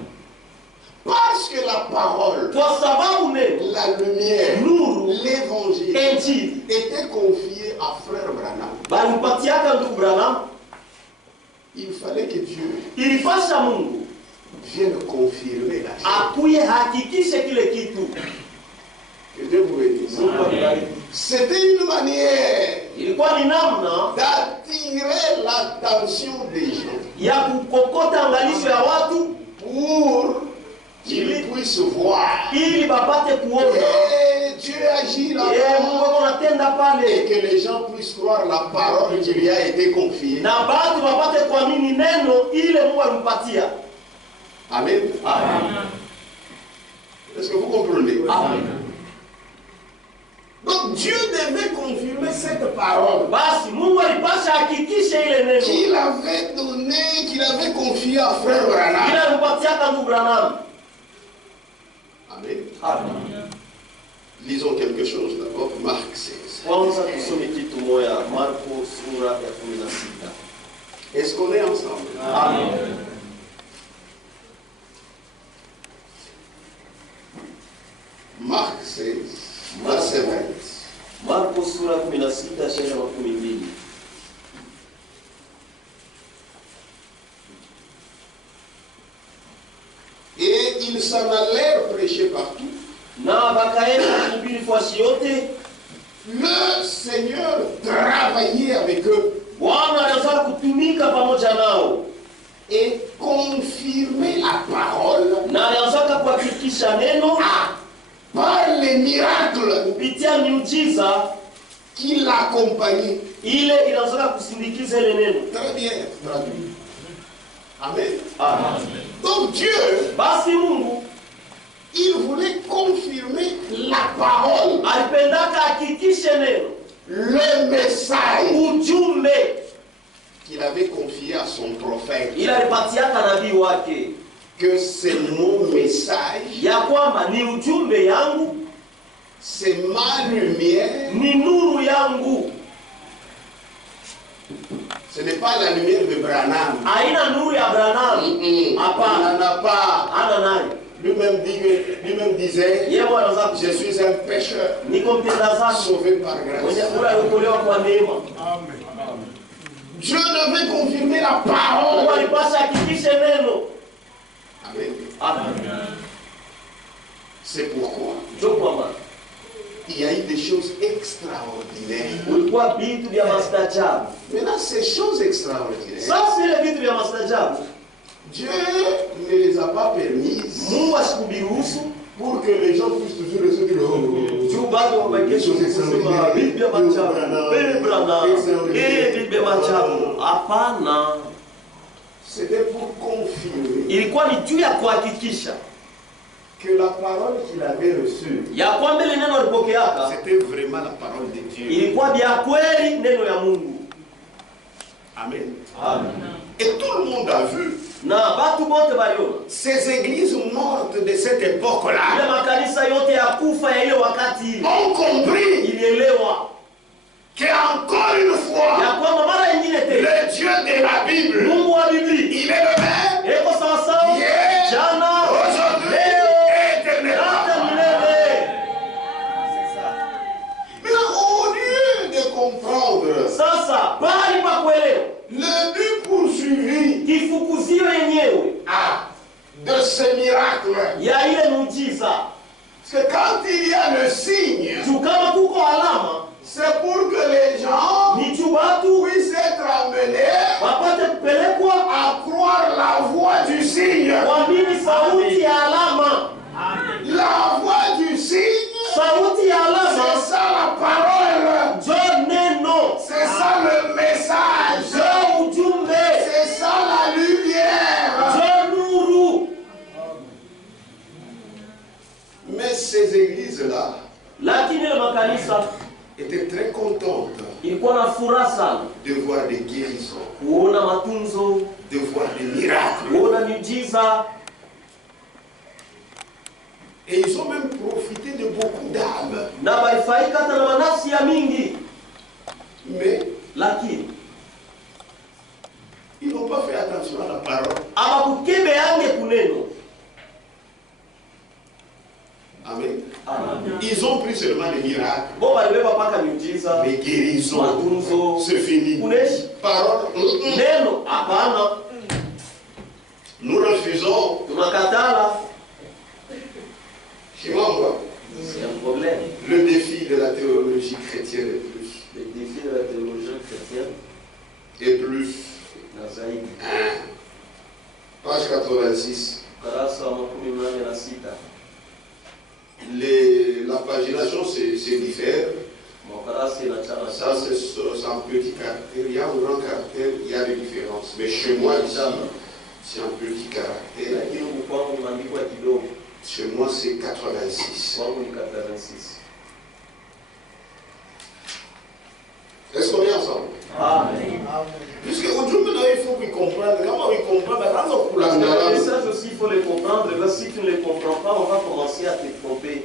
Parce que la parole, kwa sababu neno, la lumière, nuru, l'évangile était confié à frère Branham. Balipatiaka ndugu Branham. Il fallait que Dieu ilipasha Mungu vienne confirmer la chose. Akuye hakikishe kile kitu. Que Dieu vous bénisse. C'était une manière ilikuwa ni namna d'attirer l'attention des gens. Ya kukokota angalisho ya watu pour qu'ils puissent voir. Ili bapate kuona. Dieu agit là-bas. Mungu anatenda pale. Et que les gens puissent croire la parole qui lui a été confiée. Na batu bapate kuamini neno ile Mungu alimpatia. Amen. Amen. Est-ce que vous comprenez? Amen. Donc Dieu devait confirmer cette parole. Basi Mungu alipasha hakikishe ile neno. Qu'il avait donné, qu'il avait confié à frère Branham. Ile alimpatia ndugu Branham. Amen. Amen. Lisons quelque chose d'abord. Marc 16. Kwanza tusome kitu moja, Marko sura ya 16. Est-ce qu'on est ensemble? Amen. Marc 16, verset 20. Marko sura 16 shairi ya 12. Et ils s'en allèrent prêcher partout. Na bakaenda kuhubiri fasi yote. Le Seigneur travaillait avec eux. Bwana alianza kutumika pamoja nao. Et confirmer la parole. Na alianza kuhakikisha neno par les miracles kupitia miujiza qui l'accompagnaient. Ile inaanza kusindikiza ile neno. Très bien traduit. Amen. Amen. Donc Dieu, basi Mungu, il voulait confirmer la parole. Alipendaka hakikishe neno. Le message. Ujumbe qu'il avait confié à son prophète. Il alipatiaka nabii wake. Que c'est mon message. Ya kwamba ni ujumbe yangu. C'est ma lumière. Ni nuru yangu. Ce n'est pas la lumière de Branham. Haina nuru ya Branham. Hapana. Il n'en a pas. Hana nayo. Lui-même disait, je suis un pécheur sauvé par grâce. Dieu devait confirmer la parole. Amen. C'est pourquoi il y a eu des choses extraordinaires. Maintenant, ces choses extraordinaires, Dieu ne les a pas permises pour que les gens puissent toujours se dire des choses extraordinaires. C'était pour confirmer que la parole qu'il avait reçue, c'était vraiment la parole de Dieu. Amen. Et tout le monde a vu ces églises mortes de cette époque-là ont compris qu'encore une fois, le Dieu de la Bible, il est le même hier, aujourd'hui et éternellement. Mais au lieu de comprendre le but poursuivi de ce miracle, parce que quand il y a le signe, c'est pour que les gens puissent être amenés à croire la voix du signe. La voix du signe, c'est ça la parole. C'est ça le message. C'est ça la lumière. Mais ces églises-là étaient très contentes de voir des guérisons, de voir des miracles. Et ils ont même profité de beaucoup d'âmes. Mais ils n'ont pas fait attention à la parole. Amen. Ils ont pris seulement les miracles, les guérisons. C'est fini. Parole. Nous refusons. Chez moi, le défi de la théologie chrétienne est plus. Le défi de la théologie chrétienne est plus. Page 86. La pagination c'est diffère. Ça c'est un petit caractère. Il y a un grand caractère, il y a des différences. Mais chez moi ici, c'est un petit caractère. Chez moi c'est 86. Est-ce qu'on est ensemble? Amen. Puisque aujourd'hui, il faut qu'ils comprennent. Comment ils comprennent? Le message aussi, il faut les comprendre. Si tu ne les comprends pas, on va commencer à te tromper.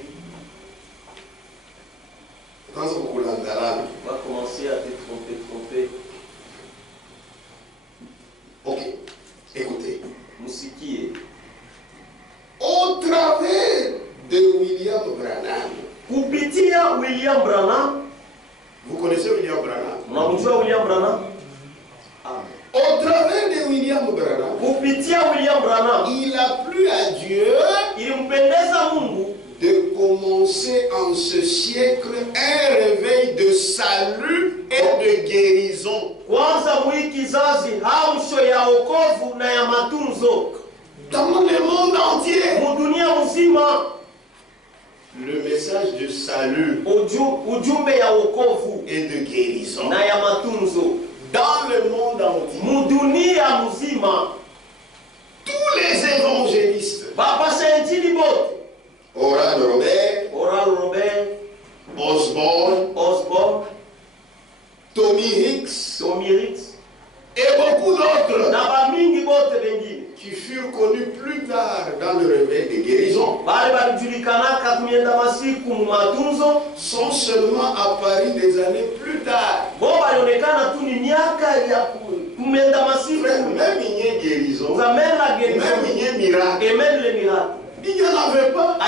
On va commencer à te tromper. Ok, écoutez. Musiquier. Au travers de William Branham. Kupitia William Branham. Vous connaissez William Branham? Unamjua William Branham? Au travers de William Branham, kupitia William Branham, il a plu à Dieu de commencer en ce siècle un réveil de salut et de guérison. Dans le monde entier. Le message de salut et de guérison dans le monde entier. Tous les évangélistes, Oral Robert, Osborne, Tommy Hicks et beaucoup d'autres qui furent connus plus tard dans le réveil des guérisons. sont seulement apparus des années plus tard. Même il y a guérison, même il y a miracle, et même les miracles. Il n'y en avait pas.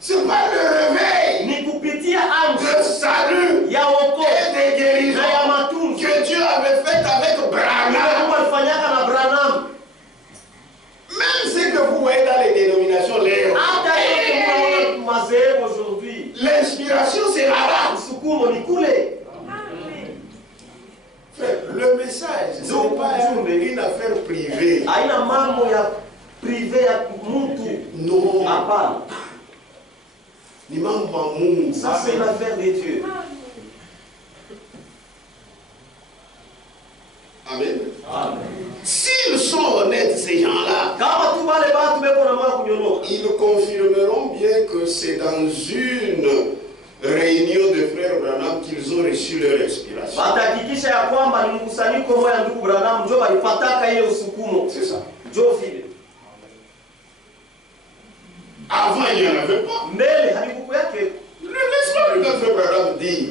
C'est pas le réveil de salut et de guérison que Dieu avait fait avec Branham. Même ce que vous voyez dans les dénominations, l'inspiration c'est là. Le message, ce n'est pas une affaire privée. Non. Ça c'est l'affaire de Dieu. Amen. Amen. S'ils sont honnêtes, ces gens-là, ils confirmeront bien que c'est dans une réunion de frères Branham qu'ils ont reçu leur inspiration. C'est ça. Avant, il n'y en avait pas. Laisse-moi le frère Branham dire.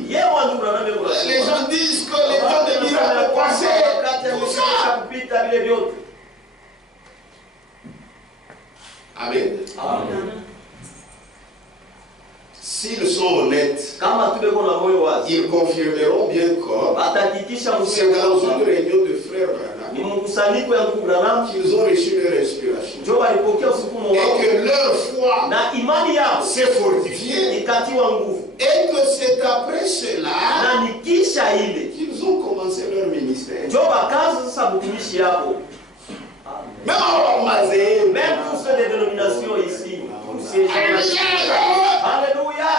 Les gens disent que les temps de miracles passés, tout ça. Amen. Amen. S'ils sont honnêtes, ils confirmeront bien que c'est dans une réunion de frères Branham qu'ils ont reçu leur inspiration et que leur foi s'est fortifiée et que c'est après cela qu'ils ont commencé leur ministère. Même tous ceux des dénominations ici, tous ces gens-là. Alléluia.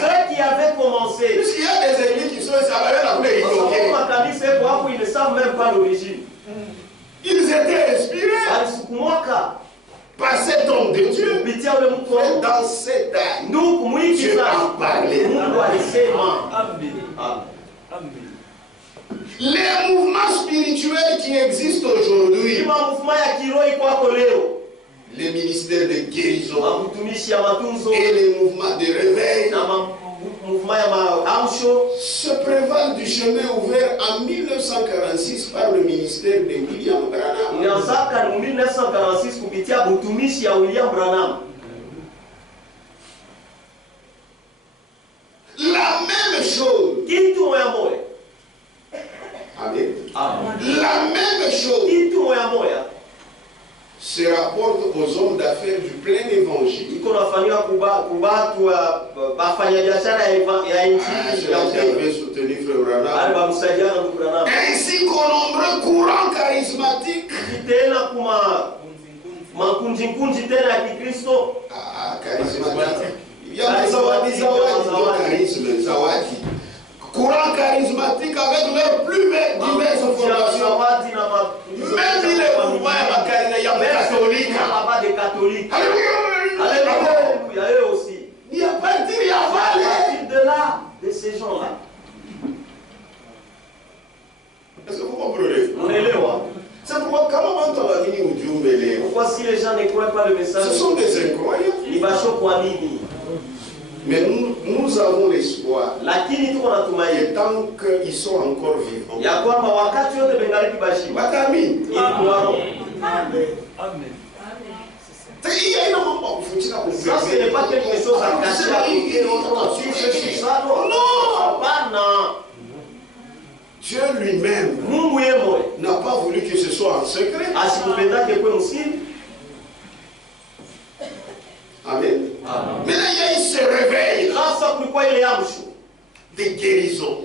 Ceux qui avaient commencé. Puisqu'il y a des églises qui sont ils ne savent même pas l'origine. Ils étaient inspirés par cet homme de Dieu. Et dans cet âge, Dieu en parlait. Les mouvements spirituels qui existent aujourd'hui, les ministères de guérison et les mouvements de réveil se prévalent du chemin ouvert en 1946 par le ministère de William Branham. La même chose. Amen. La même chose se rapporte aux hommes d'affaires du plein évangile. Soutenu frère Branham. Ainsi qu'aux nombreux courants charismatiques. Charismatique. Il y a Zawadi. Courant charismatique avec leurs plus diverses formations. Même les mouvements catholiques. Alléluia. Aussi. Il y a partir, il y a partir de là, de ces gens-là. Est-ce que vous comprenez? On est là. C'est pourquoi pourquoi si les gens ne croient pas le message, ce sont des incroyants. Mais nous avons l'espoir. Et tant qu'ils sont encore vivants. Ça, ce n'est pas quelque chose à cacher à côté. Non. Dieu lui-même n'a pas voulu que ce soit en secret. Amen. Mais là, il se réveille des guérisons.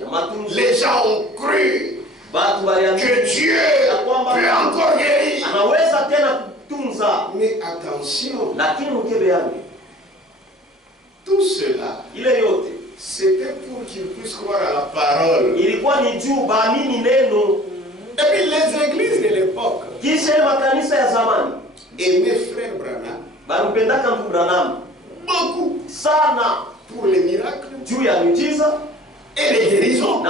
Les gens ont cru que Dieu peut encore guérir. Mais attention, tout cela, c'était pour qu'ils puissent croire à la parole. Et puis les églises de l'époque, et mes frères Branham, beaucoup pour les miracles et les guérisons.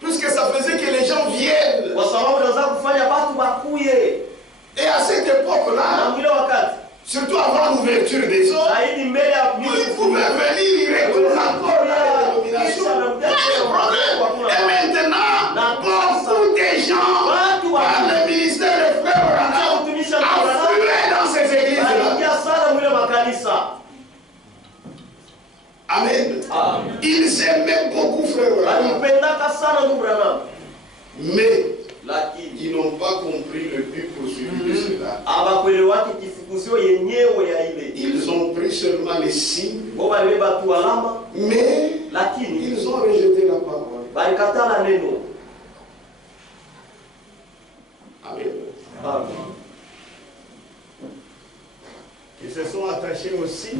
Puisque ça faisait que les gens viennent. Et à cette époque-là, surtout avant l'ouverture des eaux, il pouvait venir, il retourne encore à la dénomination. Pas de problème. Et maintenant, beaucoup de gens, par le ministère des frères, affluent dans ces églises-là. Amen. Ils aimaient beaucoup frère Branham. Mais ils n'ont pas compris le but poursuivi de cela. Ils ont pris seulement les signes, mais ils ont rejeté la parole. Amen. Ils se sont attachés aussi.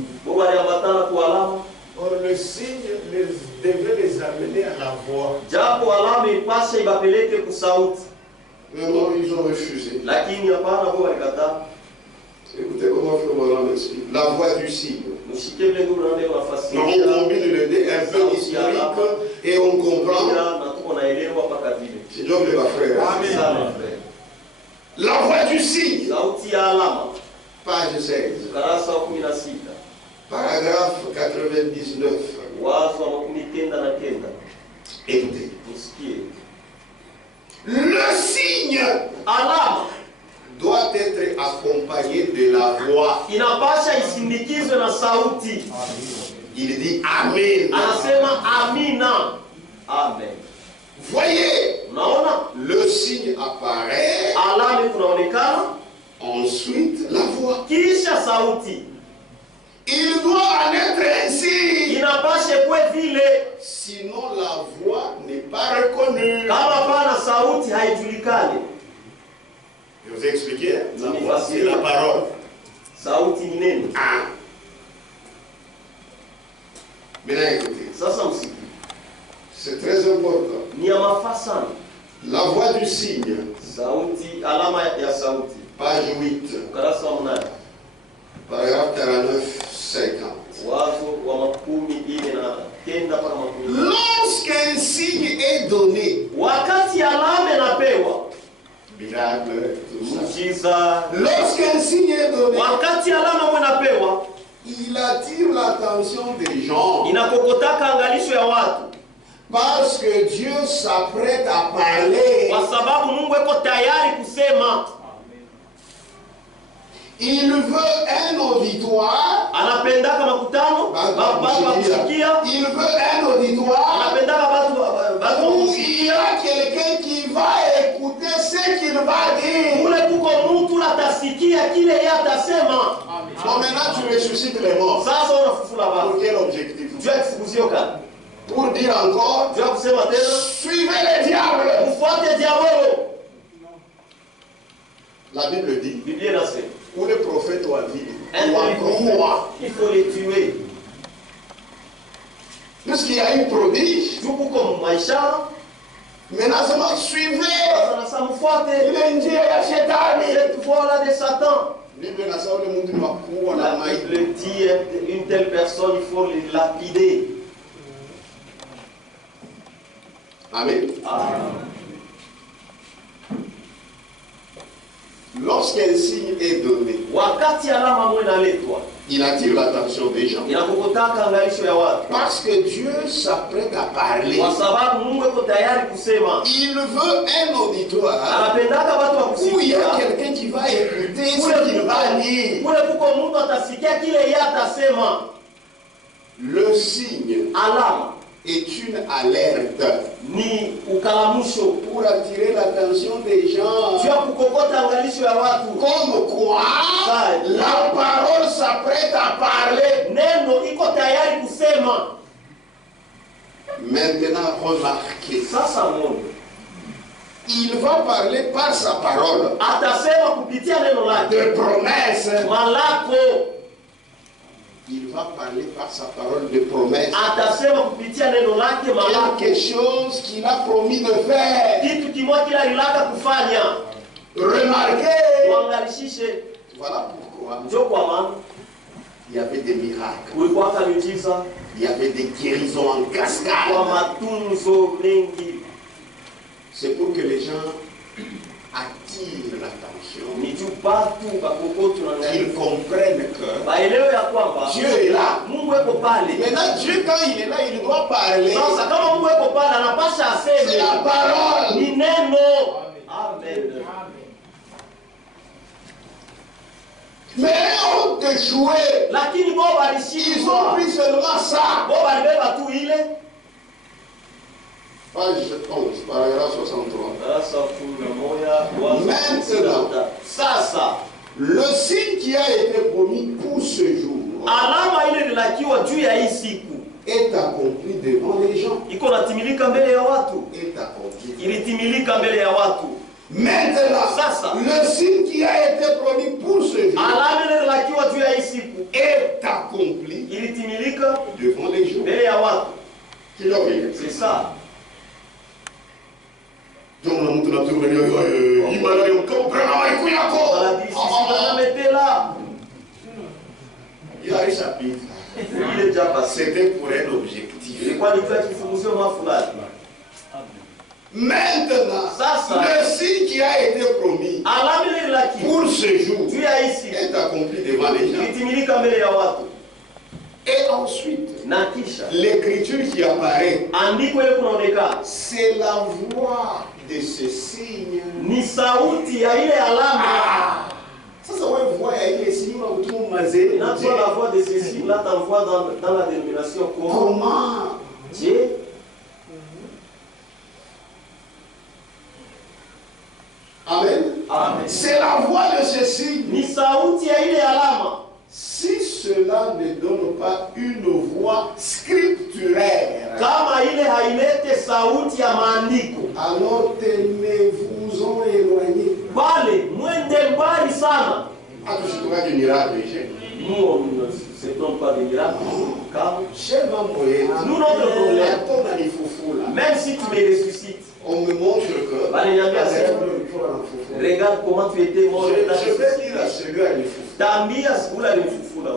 Or, le signe devait les amener à la voix. Mais non, ils ont refusé. Écoutez comment Frère Branham explique. La voix du signe. On combine le dé un peu historique et on comprend. C'est donc le frère. Amen. La voix du signe. Page 16. Paragraphe 99. Écoutez. Le signe doit être accompagné de la voix. Il dit Amen. Amen. Voyez, le signe apparaît. Ensuite, la voix. Il doit en être ainsi. Sinon, la voix n'est pas reconnue. Je vous ai expliqué. La voix, c'est la parole. Maintenant, écoutez. C'est très important. La voix du signe. Page 8. Paragraphe 49, 50. Lorsqu'un signe est donné, miracle, tout ça. Lorsqu'un signe est donné, il attire l'attention des gens. Parce que Dieu s'apprête à parler. Il veut un auditoire. Il veut un auditoire où il y a quelqu'un qui va écouter ce qu'il va dire. Bon, maintenant tu ressuscites les morts. Pour quel objectif? Pour dire encore, suivez les diables. La Bible dit, où le prophète ou moi, il faut les tuer. Puisqu'il y a une prodige, maintenant suivez. Il est une Dieu à cette voie-là de Satan. La Bible dit une telle personne, il faut les lapider. Amen. Lorsqu'un signe est donné, il attire l'attention des gens. Parce que Dieu s'apprête à parler. Il veut un auditoire où il y a quelqu'un qui va écouter ce qu'il va dire. Le signe est une alerte pour attirer l'attention des gens. Comme quoi la parole s'apprête à parler. Maintenant remarquez. Il va parler par sa parole de promesses. Il va parler par sa parole de promesse. Quelque chose qu'il a promis de faire. Remarquez. Voilà pourquoi il y avait des miracles. Il y avait des guérisons en cascade. C'est pour que les gens attirent l'attention. qu'ils comprennent que Dieu est là. Maintenant, Dieu, quand il est là, il doit parler. C'est la parole. Amen. Mais on te jouait. Ils ont pris seulement ça. Page 11, paragraphe 63. Maintenant, le signe qui a été promis pour ce jour est accompli devant les gens. Est accompli. Maintenant, le signe qui a été promis pour ce jour est accompli devant les gens. C'est ça. Donc, il a un chapitre. C'était pour un objectif. Maintenant, le signe qui a été promis pour ce jour est accompli devant les gens. Et ensuite, l'écriture qui apparaît, c'est la voix de ce signe. Ça voix la voix de ces signes là t'envoie dans la dénomination comment Dieu. Amen. C'est la voix de ce signe. Si cela ne donne pas une voix scripturaire, alors tenez-vous-en éloignés. Du miracle, nous, on ne se trompe pas de miracle. Nous, notre problème, même si tu me ressuscites, on me montre que regarde comment tu étais mort. Je vais dire à celui à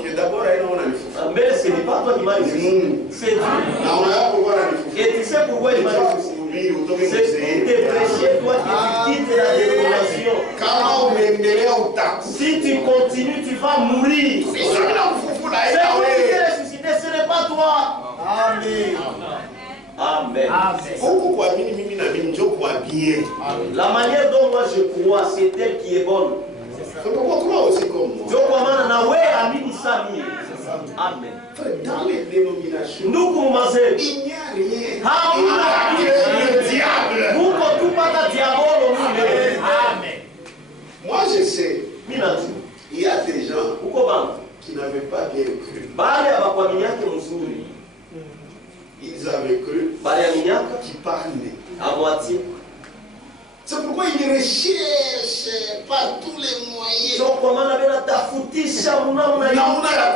que d'abord, mais ce n'est pas toi qui m'as ressuscité. C'est Dieu. Et tu sais pourquoi il m'a ressuscité? C'est pour te prêcher, toi qui quittes la dénomination. Si tu continues, tu vas mourir. C'est pour te ressusciter, ce n'est pas toi. Amen. Amen. La manière dont moi je crois, c'est elle qui est bonne. Amen. Dans les dénominations, il n'y a rien. Le diable. Moi je sais, il y a des gens qui n'avaient pas bien cru. Ils avaient cru qui parlaient à moitié. C'est pourquoi ils recherchent par tous les moyens.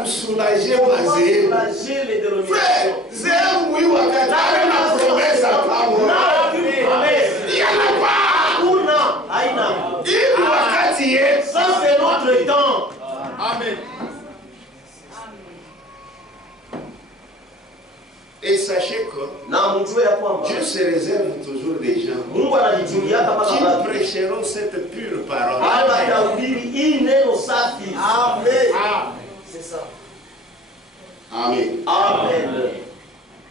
Soulager les dénominations. Frère, il y en a pas. Ça c'est notre temps. Amen. Et sachez que Dieu se réserve toujours des gens qui prêcheront cette pure parole. Amen. C'est ça. Amen. Amen.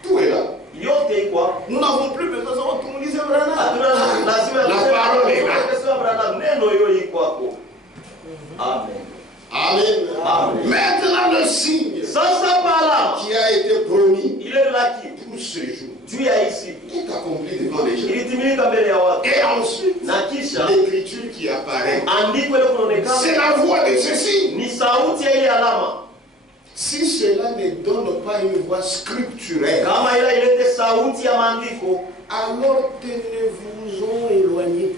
Tout est là. Nous n'avons plus besoin de savoir tout le monde disait la parole est là. Amen. Amen. Amen. Maintenant le signe qui a été promis pour ce jour est accompli devant les gens. Et ensuite, l'écriture qui apparaît, c'est la voix de ce signe. Si cela ne donne pas une voix scripturaire, alors tenez-vous-en éloignés.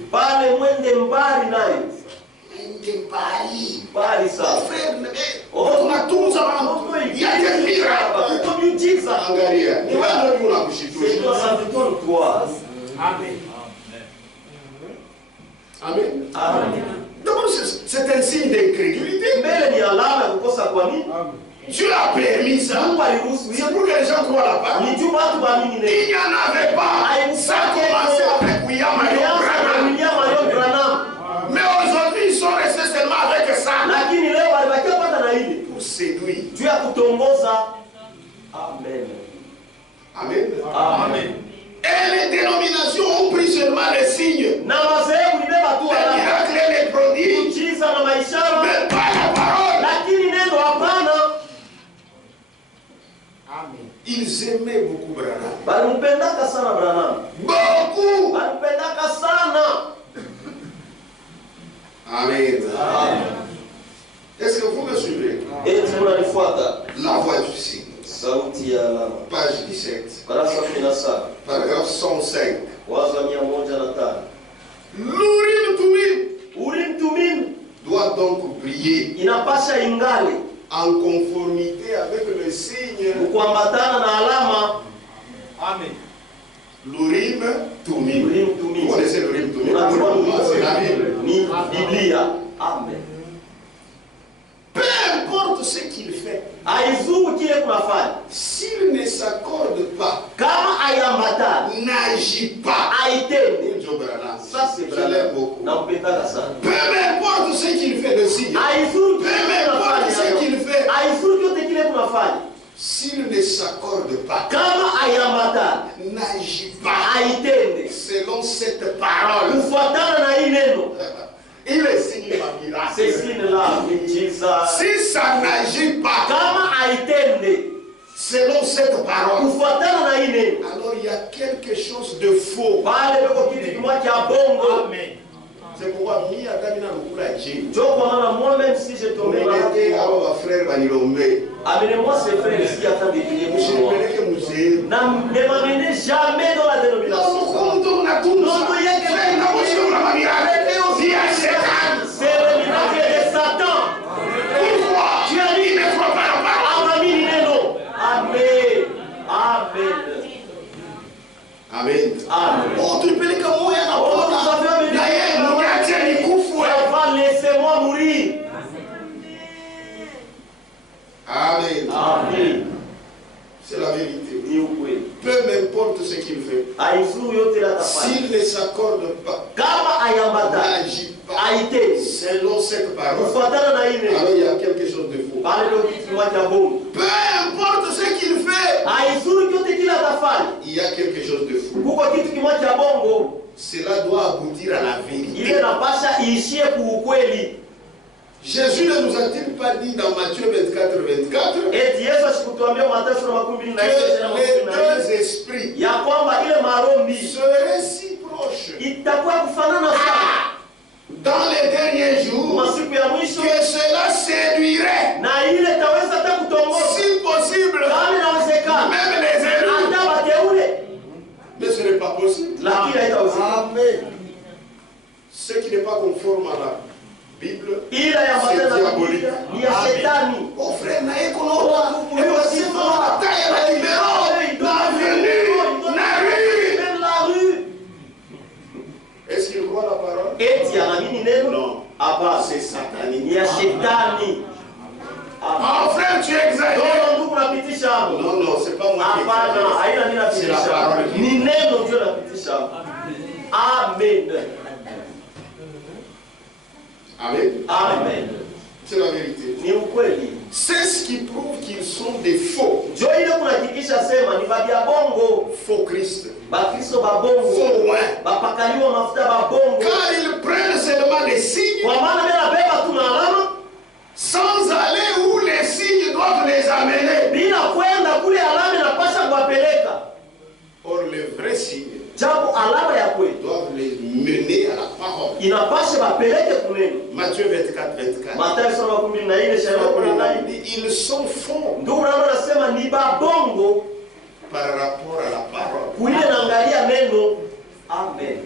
On a tous il y a des miracles. Amen. Amen. Donc c'est un signe d'incrédulité. Dieu a permis ça. C'est pour que les gens croient la parole. Il n'y en avait pas. Ça a commencé avec William Branham. Mais aujourd'hui, ils sont juu ya kutongoza. Amen. Amen. Amen. Et les dénominations ont pris seulement les signes. Na madhehebu libeba tu Les miracles et les prodiges. miujiza na maishara, Mais pas la parole. lakini neno hapana. Amen. Ils aimaient beaucoup Branham. Balimpendaka sana Branham. Beaucoup. Balimpendaka sana. Amen. Est-ce que vous me suivez? Eti mnanifuata? La voix du signe. Sauti ya alama. Page 17. Kurasa 17. Paragraphe 105. Wazo 105. L'Urim Tumim Urim Tumim doit donc briller inapasha ingali en conformité avec le signe. kuambatana na alama. Amen. L'Urim Tumim. Urim Tumim. Vous connaissez l'Urim Tumim? Unajua C'est la Bible. ni Biblia. Amen. Peu importe ce qu'il fait, Haizuru kile kunafanya. s'il ne s'accorde pas, Kama ayambatana, n'agit pas. aitende. Joe Branham. Ça c'est Je l'aime Branham. beaucoup. Nampendaka sana. Peu importe ce qu'il fait de signe, Haizuru peu kile importe ce kunafanya. qu'il fait, Haizuru kyote kile kunafanya. s'il ne s'accorde pas, Kama ayambatana, n'agit pas aitende. selon cette parole, Kufuatana na hii neno. il est signé par miracle. C'est signe là, miujiza. Si ça n'agit pas Kama aitende selon cette parole, kufuatana na hii neno, alors il y a quelque chose de faux. pale peko kitu kimoja cha bongo. Amen. C'est pourquoi mi atamina lukula je. Jo kwa maana moi-même si je tombais Tumilete là, hao wa frère banilombe. amenez-moi ces frères ici afin de prier pour moi. Msipeleke mzee. Ne m'amenez jamais dans la dénomination. C'est le miracle de Satan. Tu as dit, Amami neno. Amen. Amen. Amen. Amen. Oh, tulipeleka moya na kuona. Na yeye mniache nikufu. Laissez-moi mourir. Amen. Amen. C'est la vérité. Ni ukweli. Peu m'importe ce qu'il fait. Haizuru yote la tafanya. S'il ne s'accorde pas, Kama ayambata, n'agit pas aite, selon cette parole, kufuatana na hii neno. alors il y a quelque chose de faux. Pale ndio kitu kimoja cha bongo. Peu importe ce qu'il fait, Haizuru yote kila tafanya. il y a quelque chose de faux. Kuko kitu kimoja cha bongo. Cela doit aboutir à la vérité. Ile napasha iishie kuukweli. Jésus ne nous a-t-il pas dit dans Matthieu 24, 24 Eti Yesu asikutuambia Mathayo sura 24 que les deux esprits ya kwamba ile marombi seraient si proches itakuwa kufanana sana dans les derniers jours masiku ya mwisho, que cela séduirait, na ile taweza hata kutongoza si possible, kama inawezekana même les élus. hata wateule, Mais ce n'est pas possible. lakini haitawezekana. Amen. Ce qui n'est pas conforme à la Bible, Ila ya c'est matendo diabolique. ni ya shetani. Oh frère, naye konoba, et voici la taille la libéraux, l'avenue, la rue. Même la rue. Est-ce qu'il croit la parole? Eti anaamini neno? Non. Hapana, C'est satanique. ni ya shetani. Oh frère, tu exagères. Ndio ndugu napitisha hapo. Non, non, c'est pas moi qui Hapana, exagère. haina mimi C'est la napitisha. parole. Ni neno ndio napitisha hapo. Amen. Amen. Amen. C'est la vérité. Ni ukweli. C'est ce qui prouve qu'ils sont des faux. Jo ile kunahakikisha sema ni babia bongo, Faux Christ. bakristo babongo, Faux loin. bapakaliwa mafuta babongo. Car ils prennent seulement les signes Kwa maana mimi nabeba tu na alama sans aller où les signes doivent les amener. bila kwenda kule alama inapasha kuwapeleka. Or, les vrais signes Japo alama ya kweli doivent les mener à la parole. inapasha bapeleke kuneno. Matthieu 24, 24. Mathayo sura 14 shairi 14. Ils sont faux Ndugu nao nasema ni babongo par rapport à la parole. kuile naangalia neno. Amen.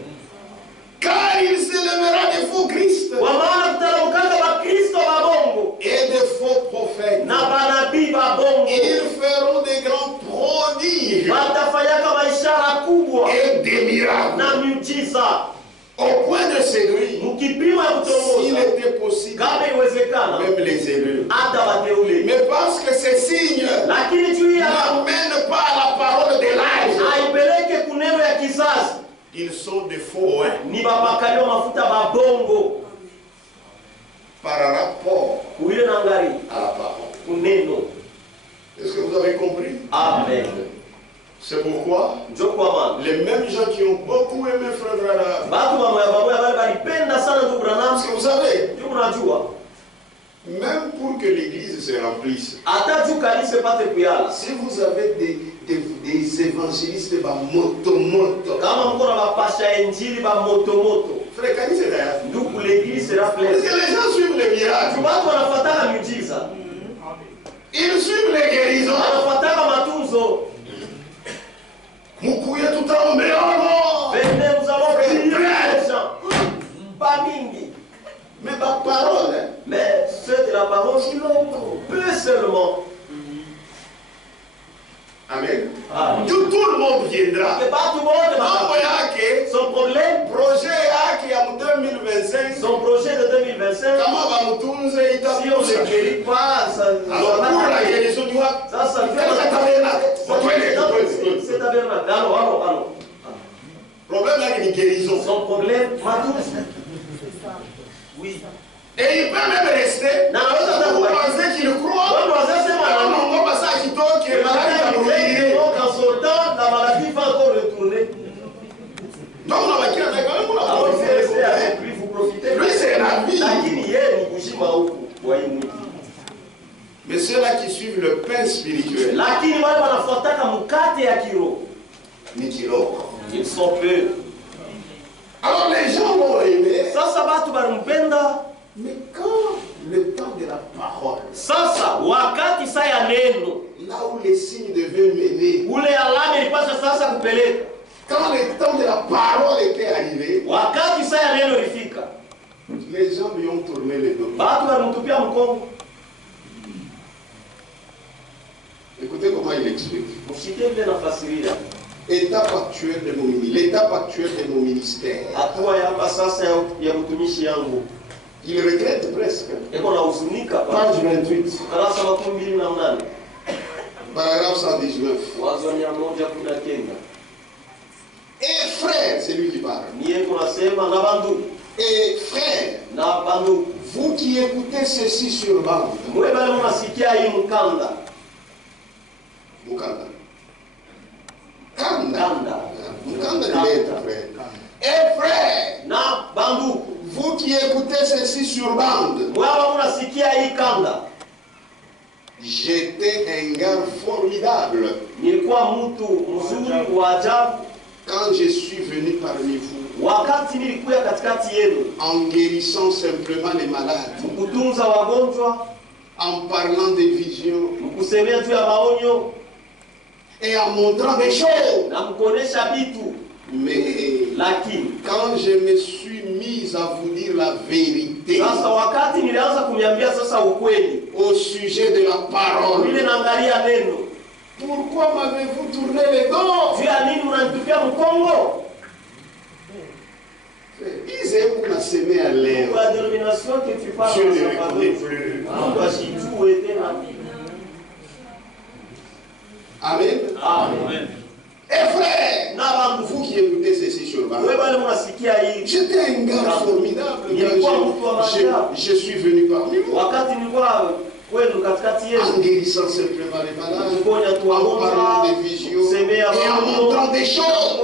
Car il s'élèvera des faux Christ Kwa maana kutaramukanga bakristo babongo et des faux prophètes. na banabii babongo Ils feront des grands prodiges watafanyaka maishara kubwa et des miracles na miujiza au point de séduire, mkipimo ya s'il kutongoza était possible, kama iwezekana même les élus. hata wateule. Mais parce que ces signes Lakini juu ya n'amènent pas à la parole de l'âge, haipeleke kuneno ya kizazi, ils sont des faux hein, ni babakaliwa mafuta babongo par rapport kuile naangalia à la parole. kuneno. Amen. C'est pourquoi les mêmes gens qui ont beaucoup aimé Frère Branham, parce que vous savez, même pour que l'église se remplisse, si vous avez des évangélistes fréquentez l'église sera pleine. Parce que les gens suivent les miracles. Ils suivent les guérisons. Moukouye tout en mélange. Venez, nous allons prier les gens. Pas mingi. Mais pas parole. Mais ceux de la parole, peu seulement. Amen. Amen. Tout le monde viendra. Pas tout le monde. Son problème, son projet de 2025, si on ne guérit pas, ça c'est tabernacle. Alors. Problème avec une guérison. Son problème, oui. Et il peut même rester. Vous pensez qu'il croit. Dans son temps, la maladie va encore retourner. Donc, alors il faut rester avec lui, vous profitez. Lui, c'est la vie. Mais ceux-là qui suivent le pain spirituel, ils sont peu. Alors les gens vont aimer. Mais quand le temps de la parole, là où les signes devaient mener, quand le temps de la parole était arrivé, les gens lui ont tourné les dos. Écoutez comment il explique. L'étape actuelle de mon ministère. Il regrette presque. Page 28. Paragraphe 119. Et frère, c'est lui qui parle. Et frère, vous qui écoutez ceci sur bande. Mukanda de lettre, frère. Et frère, vous qui écoutez ceci sur bande. J'étais un gars formidable quand je suis venu parmi vous, en guérissant simplement les malades, en parlant des visions et en montrant des choses. Mais quand je me suis mis à vous dire la vérité au sujet de la parole, pourquoi m'avez-vous tourné les dos? Ils aiment qu'on s'aimer à l'air. Je ne reconnais plus. Amen. Amen. Et frère, vous qui écoutez ceci sur ma j'étais un gars formidable quand je suis venu parmi vous. En guérissant simplement les malades, en parlant des visions et en montrant des choses.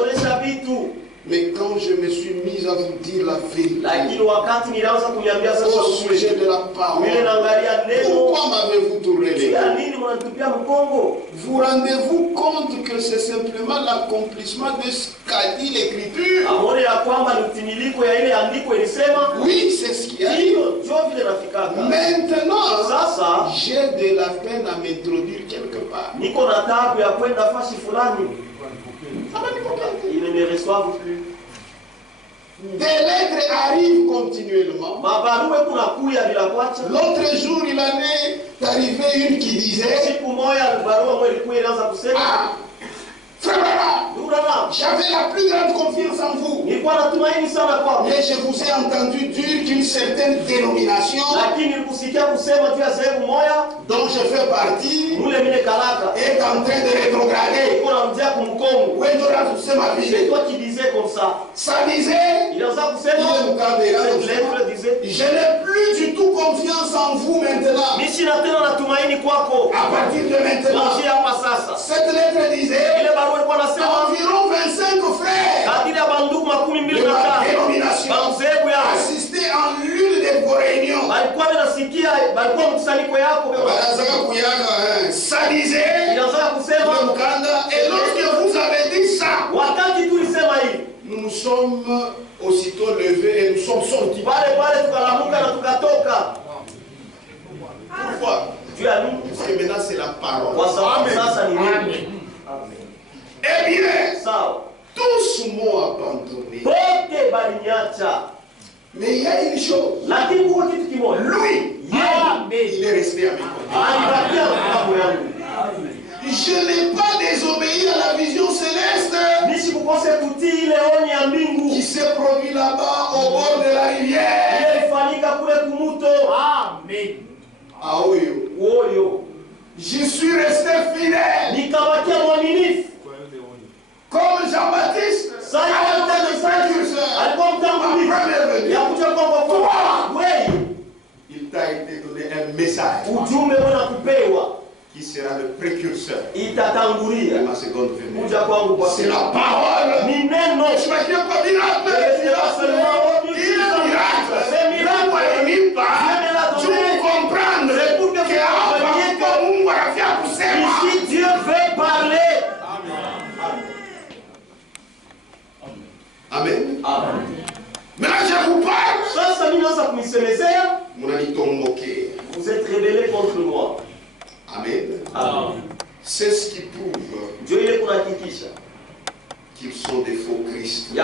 Mais quand je me suis mis à vous dire la vérité au sujet de la parole, pourquoi m'avez-vous tourné les dos? Vous rendez-vous compte que c'est simplement l'accomplissement de ce qu'a dit l'Écriture? Oui, c'est ce qui arrive. Maintenant, j'ai de la peine à m'introduire quelque part. Ils ne me reçoivent plus. Des lettres arrivent continuellement. L'autre jour, il en est arrivé une qui disait: ah, frère, j'avais la plus grande confiance en vous. Mais je vous ai entendu dire qu'une certaine dénomination dont je fais partie est en train de rétrograder. C'est toi qui disais comme ça. Ça disait, je n'ai plus du tout confiance en vous maintenant. À partir de maintenant, Cette lettre disait environ 25 frères de ma dénomination assistaient en l'une de vos réunions. Ça disait, et lorsque vous avez dit ça, nous nous sommes aussitôt levés et nous sommes sortis. Pourquoi? Parce que maintenant c'est la parole. Amen. Eh bien, tous m'ont abandonné. Mais il y a une chose. Lui, il est resté avec moi. Je n'ai pas désobéi à la vision céleste qui s'est produit là-bas au bord de la rivière. Amen. Ah oui. Je suis resté fidèle. Comme Jean-Baptiste. Il t'a été donné un message qui sera le précurseur de ma seconde venue. C'est la parole. Je ne tiens pas miracle. Si Dieu veut parler. Amen. Maintenant je vous parle. Vous êtes rebellés contre moi. Amen. C'est ce qui prouve qu'ils sont des faux Christ. Je ne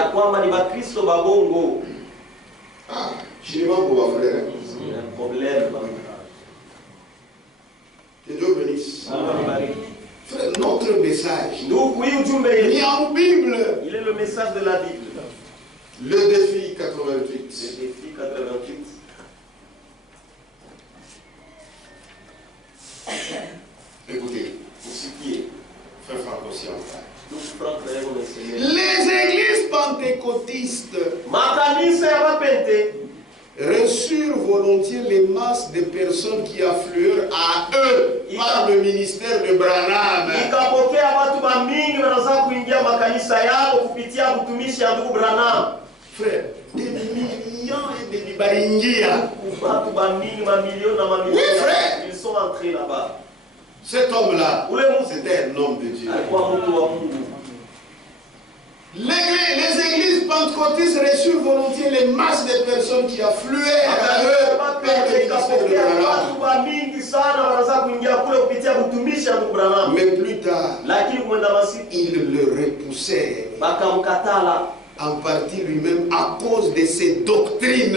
vais pas pouvoir faire. Un problème. Que Dieu bénisse. Frère, notre message, il est en Bible. Il est le message de la Bible. Le défi 88. Le défi 88. Écoutez, frère Franco, les églises pentecôtistes reçurent volontiers les masses de personnes qui affluèrent à eux par le ministère de Branham. Frère, des millions et des baringia. Oui, frère. Ils sont entrés là-bas. Cet homme-là, c'était un homme de Dieu. Les églises pentecôtistes reçurent volontiers les masses de personnes qui affluaient à eux par le ministère de Branham. Mais plus tard, il le repoussait en partie lui-même à cause de ses doctrines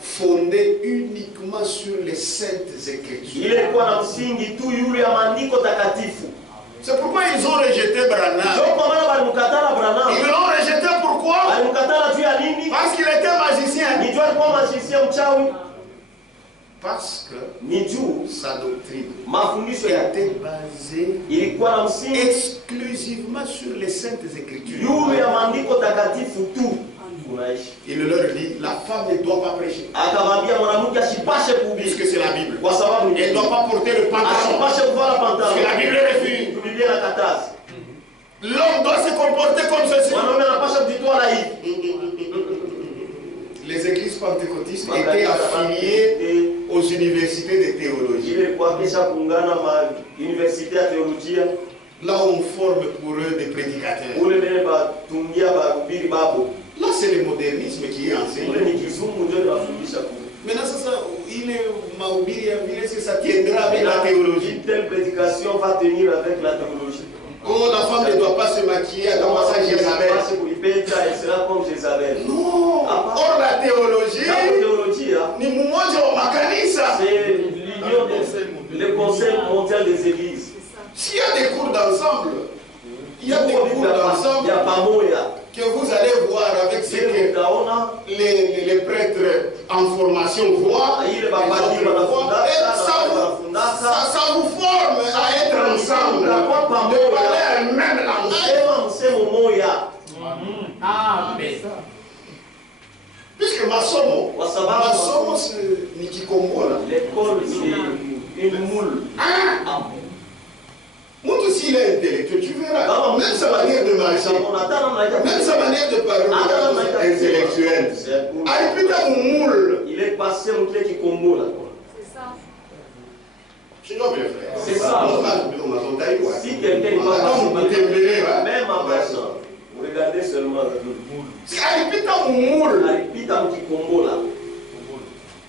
fondées uniquement sur les saintes écritures. C'est pourquoi ils ont rejeté Branham. Ils l'ont rejeté pourquoi? Parce qu'il était magicien. Parce que sa doctrine était basée exclusivement sur les saintes écritures. Il leur dit, la femme ne doit pas prêcher. Puisque c'est la Bible. Elle ne doit pas porter le pantalon. Parce que la Bible refuse. L'homme doit se comporter comme ceci. Les églises pentecôtistes étaient affiliées aux universités de théologie. Là on forme pour eux des prédicateurs. Là c'est le modernisme qui est enseigné. Maintenant ça tiendra avec la théologie. Une telle prédication va tenir avec la théologie. Oh, la femme ne doit pas se maquiller à comme ça Jézabel. Elle sera comme Jézabel. Non. Or la théologie, c'est l'union le conseil mondial des églises. S'il y a des cours d'ensemble, que vous allez voir avec ce que les prêtres en formation voient, ça vous forme à être ensemble, de parler un même langage. Puisque masomo c'est Nikikombola. L'école c'est une moule. s'il est intellectuel, tu verras. Même sa manière de marcher, même sa manière de parler, intellectuelle. Il est passé au clé qui combo là. C'est ça. Si quelqu'un n'est pas même en marchant, regardez seulement.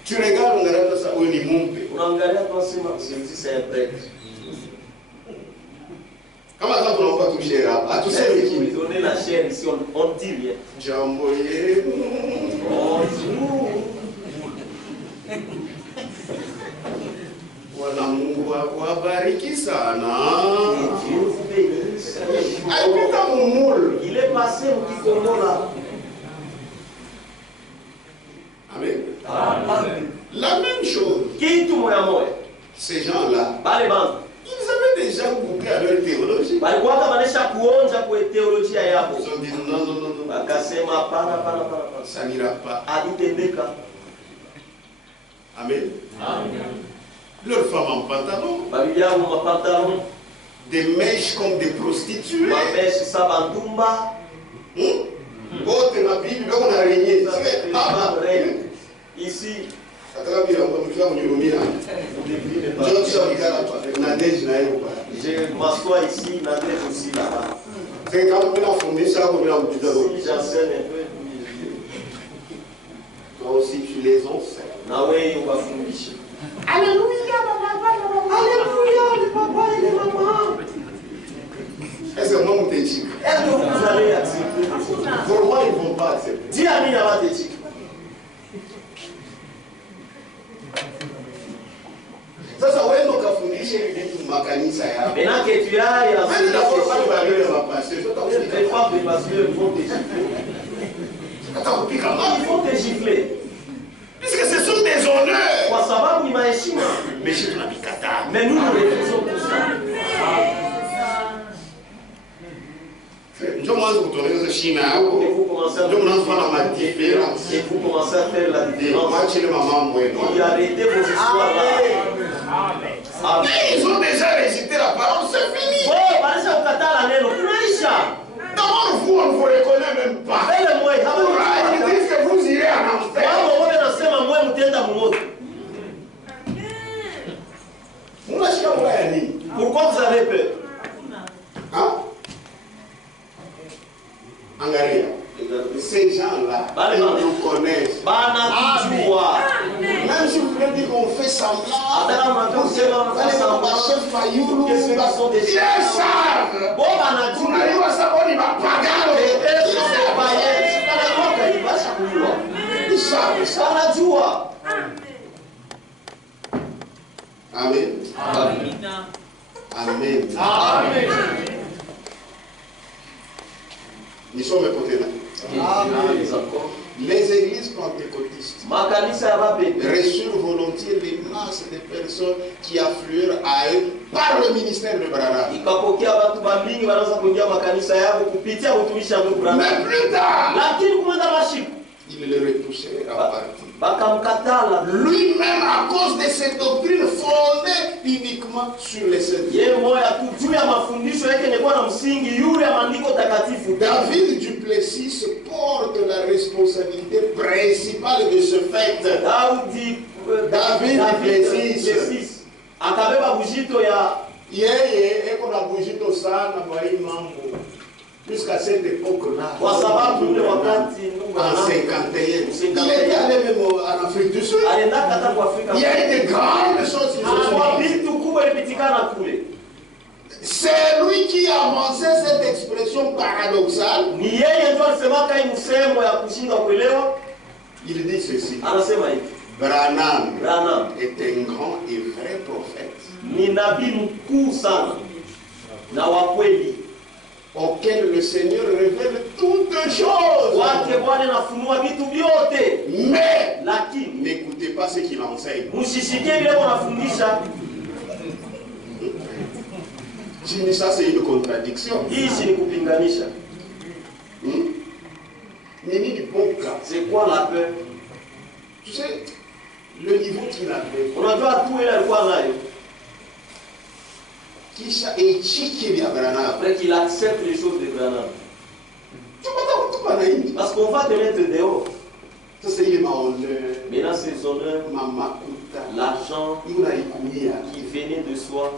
Tu regardes, on regarde ça, on est monté. On regarde celui-ci, c'est un prêtre. Comment ça, on n'a pas touché là? À tous ceux qui nous donnent la chair ici, on dit rien. Jamboyé. Voilà, Mungu wabariki sana. Il est passé au Kikongo là. Amen. La même chose. Ces gens-là, ils avaient déjà goûté à leur théologie. Ils ont dit non, non, non, non. Ça n'ira pas. Amen. Leurs femmes en pantalon. Des mèches comme des prostituées. Autre la Bible, on a régné. Ici. Je m'assois ici, Nadège aussi là-bas. C'est quand on a fondé ça, on a dit d'abord. Si j'enseigne un peu. Toi aussi, tu les enseignes. On va fondre. Alléluia, alléluia, les papas et les mamans. Est-ce que moi, je t'éthique? Est-ce que vous allez accepter? Pour moi, ils ne vont pas accepter. Dis à lui, avant d'éthique. Sasa wewe ndo kafundisha hivi vitu makanisa yao. Maintenant que tu as et la ils vont te gifler. Puisque ce sont des honneurs. Kwa sababu ni maheshima. Mais nous refusons tout ça. Je commence à tourner ce Chine. Je commence à faire la différence. Et vous commencez à faire la différence. Et arrêtez vos histoires là. Mais ils ont déjà récité la parole, c'est fini. D'abord, vous, on ne vous reconnaît même pas. Ils disent que vous irez en enfer. Pourquoi vous avez peur? Hein? Angalia. Ces gens-là, ils nous connaissent. Même si vous voulez dire qu'on fait semblant, chef Fayoulou, ils savent. On arrive à savoir, il va pagar. Ils savent. Amen. Amen. Amen. Nous sommes potents. Les églises pentecôtistes reçurent volontiers les masses de personnes qui affluèrent à eux par le ministère de Branham. Mais plus tard, il le repoussait en partie. Lui-même, à cause de cette doctrine fondée uniquement sur les saints. David Duplessis porte la responsabilité principale de ce fait. David Duplessis. Jusqu'à cette époque-là, en 51, il était allé même en Afrique du Sud. Il y a eu de grandes choses qui se sont passées. C'est lui qui a avancé cette expression paradoxale. Il dit ceci. Branham est un grand et vrai prophète. Auquel le Seigneur révèle toutes choses. Mais n'écoutez pas ce qu'il enseigne. Je dis ça, c'est une contradiction. C'est quoi la peur? Tu sais, le niveau qu'il avait. Après qu'il accepte les choses de Branham. Parce qu'on va te mettre dehors. Maintenant, ces honneurs, l'argent qui venait de soi.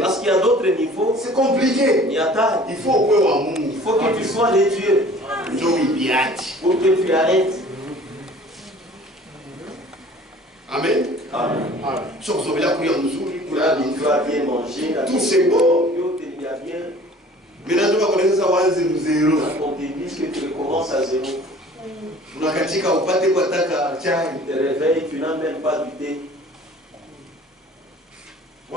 Parce qu'il y a d'autres niveaux. C'est compliqué. Il faut que tu sois de Dieu. Pour que tu arrêtes. Amen. Amen. Tu as bien mangé. Tout c'est beau. Il y a bien. Maintenant, tu vas connaître ça, c'est zéro. On te dit que tu recommences à zéro. Tu te réveilles, tu n'as même pas du thé. Et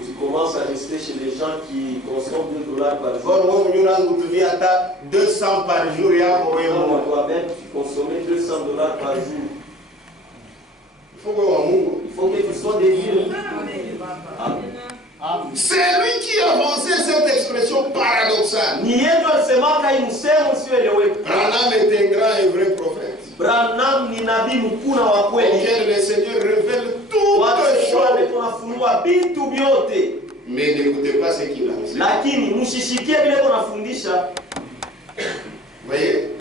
tu commences à rester chez les gens qui consomment $2 par jour. 200 par jour. Toi-même, tu consommais $200 par jour. Il faut que tu sois des dieux. Amen. C'est lui qui a avancé cette expression paradoxale. Branham est un grand et vrai prophète. Auquel le Seigneur révèle toutes choses. Mais n'écoutez pas ce qu'il a enseigné. Voyez,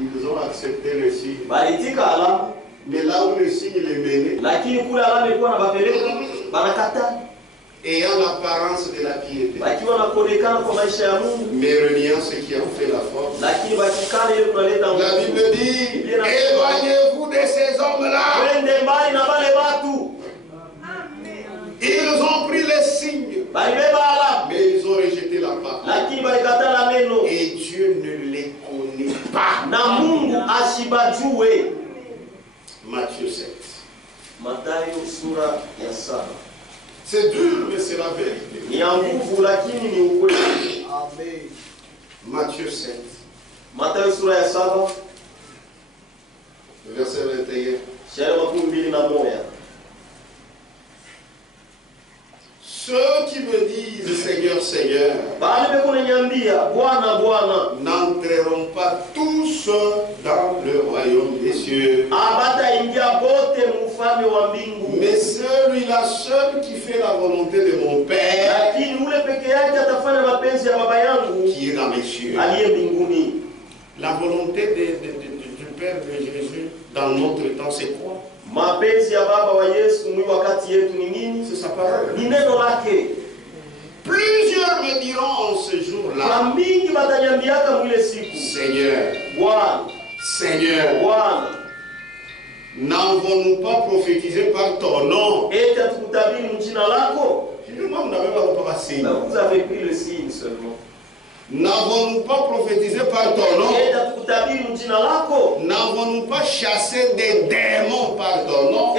ils ont accepté le signe. Mais là où le signe les menait, ayant l'apparence de la piété, mais reniant ce qui en fait la force. La Bible dit, éloignez-vous de ces hommes-là. Ils ont pris les signes, mais ils ont rejeté la parole. Et Dieu ne les connaît pas. Matthieu 7. C'est dur, mais c'est la vérité. Matthieu 7. Verset 21. Ceux qui me disent Seigneur, Seigneur, n'entreront pas tous dans le royaume des cieux. Mais celui-là seul qui fait la volonté de mon Père, qui est dans les cieux. La volonté du Père de Jésus dans notre temps, c'est quoi? C'est sa parole. Plusieurs me diront en ce jour-là, Seigneur, Seigneur, n'avons-nous pas prophétisé par ton nom? Vous avez pris le signe seulement. N'avons-nous pas prophétisé par ton nom? N'avons-nous pas chassé des démons par ton nom?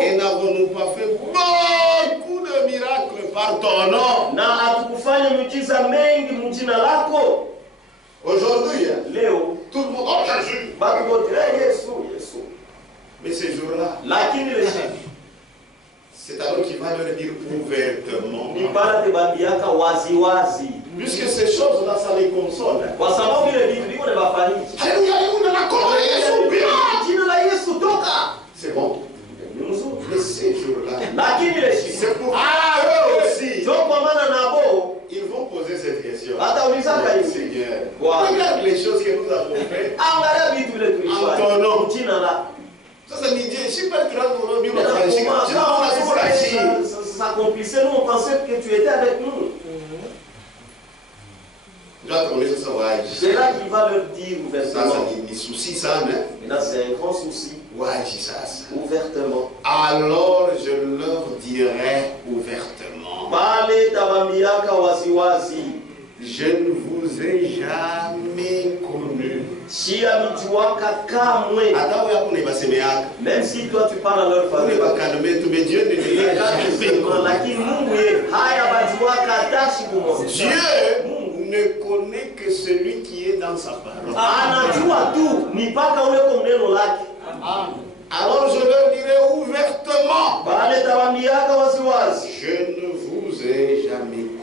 Et n'avons-nous pas fait beaucoup de miracles par ton nom? Aujourd'hui, tout le monde, oh Jésus! Mais ces jours-là, c'est alors qu'il va leur dire ouvertement. Puisque ces choses-là, ça les console. Alléluia, c'est bon. Mais ces jours-là, c'est pour eux aussi. Ils vont poser cette question. Seigneur, regarde les choses que nous avons faites en ton nom. Ça, c'est l'idée. Je suis pas le ça accomplissait, nous on pensait que tu étais avec nous. C'est là qu'il va leur dire ouvertement. Maintenant, c'est un grand souci. Ouvertement. Alors je leur dirai ouvertement. Je ne vous ai jamais connu. Même si toi tu parles à leur famille, Dieu ne connaît que celui qui est dans sa parole. Alors je leur dirai ouvertement, je ne vous ai jamais connu.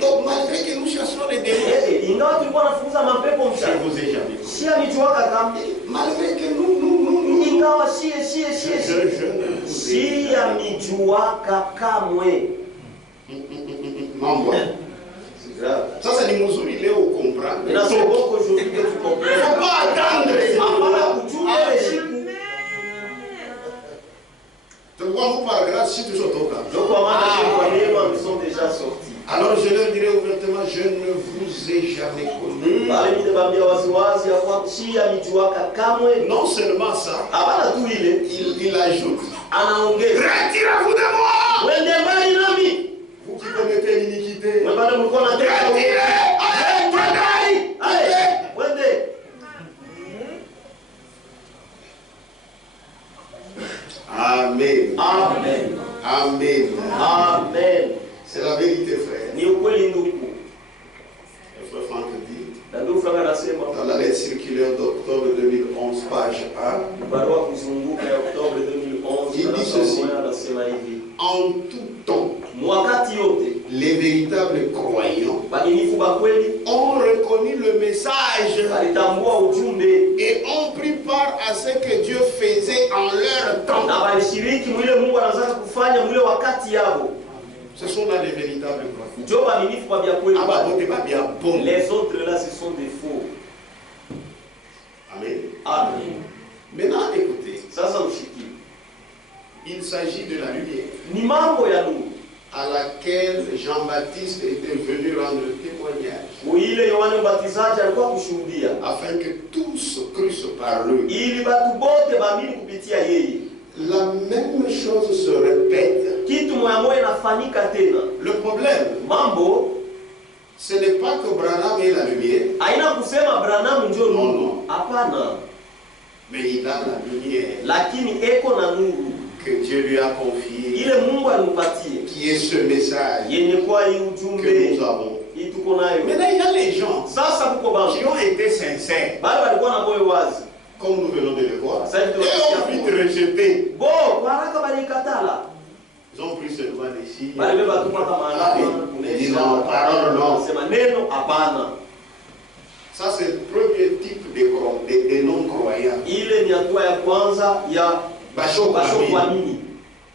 Donc malgré que nous cherchons les démons, ingawa tulikuwa nafukuza mapepo mchana. Je vous ai jamais connu. Shia mijuaka kama. Malgré que nous. Ingawa shia mijuaka kamwe. Mambo. C'est grave. Sasa ni mzuri leo comprendre. Et là c'est bon qu'aujourd'hui que tu comprennes. Faut pas attendre. Apana kuchunga siku. Donc vous par grâce si tu es au cas. Donc kwa maana kwa neema nous sommes déjà sortis. Alors je leur dirai ouvertement, je ne vous ai jamais connu. Non seulement ça, il ajoute, retirez-vous de moi. Vous qui commettez l'iniquité, retirez. Amen. Amen. Amen. Amen. C'est la vérité, frère. Ni ukweli ndugu. Le frère Franck dit, na ndugu Frank anasema dans la lettre circulaire d'octobre 2011, page 1, barua kuzunguka ya Oktoba 2011, il dit ceci, anasema hivi: en tout temps, wakati yote les véritables croyants waaminifu wa kweli ont reconnu le message walitambua ujumbe et ont pris part à ce que Dieu faisait en leur temps. na walishiriki mwile Mungu anataka kufanya mwile wakati yao. Ce sont là les véritables croyants. Ndio waaminifu wa kweli. Ah bah, bon, pas bien bon. Les autres là ce sont des faux. Amen. Amen. Maintenant, écoutez. Sasa ushiki. Il s'agit de la lumière. Ni mambo ya nuru à laquelle Jean-Baptiste était venu rendre témoignage. Ile Yohane Mbatizaji alikuwa kushuhudia. Afin que tous crussent par lui. Ili watu wote waamini kupitia yeye. La même chose se répète. Kitu moja moja inafanyika tena. Le problème, mambo, ce n'est pas que Branham est la lumière. Haina kusema Branham ndio nuru. Hapana. Mais il a la lumière. Lakini eko na nuru que Dieu lui a confié. Ile Mungu alimpatie. Qui est ce message yenye kwa ujumbe que nous avons. Ituko nayo. Maintenant il y a les gens sasa kuko bantu qui ont été sincères. Bali walikuwa na moyo wazi. Comme nous venons de le voir. Et ont vite rejeté. Bon, waraka balikatala. Ils ont pris seulement des signes. Bali beba tu kama maana. Ils disent non, parole non. Sema neno hapana. Ça c'est le premier type de non-croyants. Ile ni hatua ya kwanza ya basho kuamini.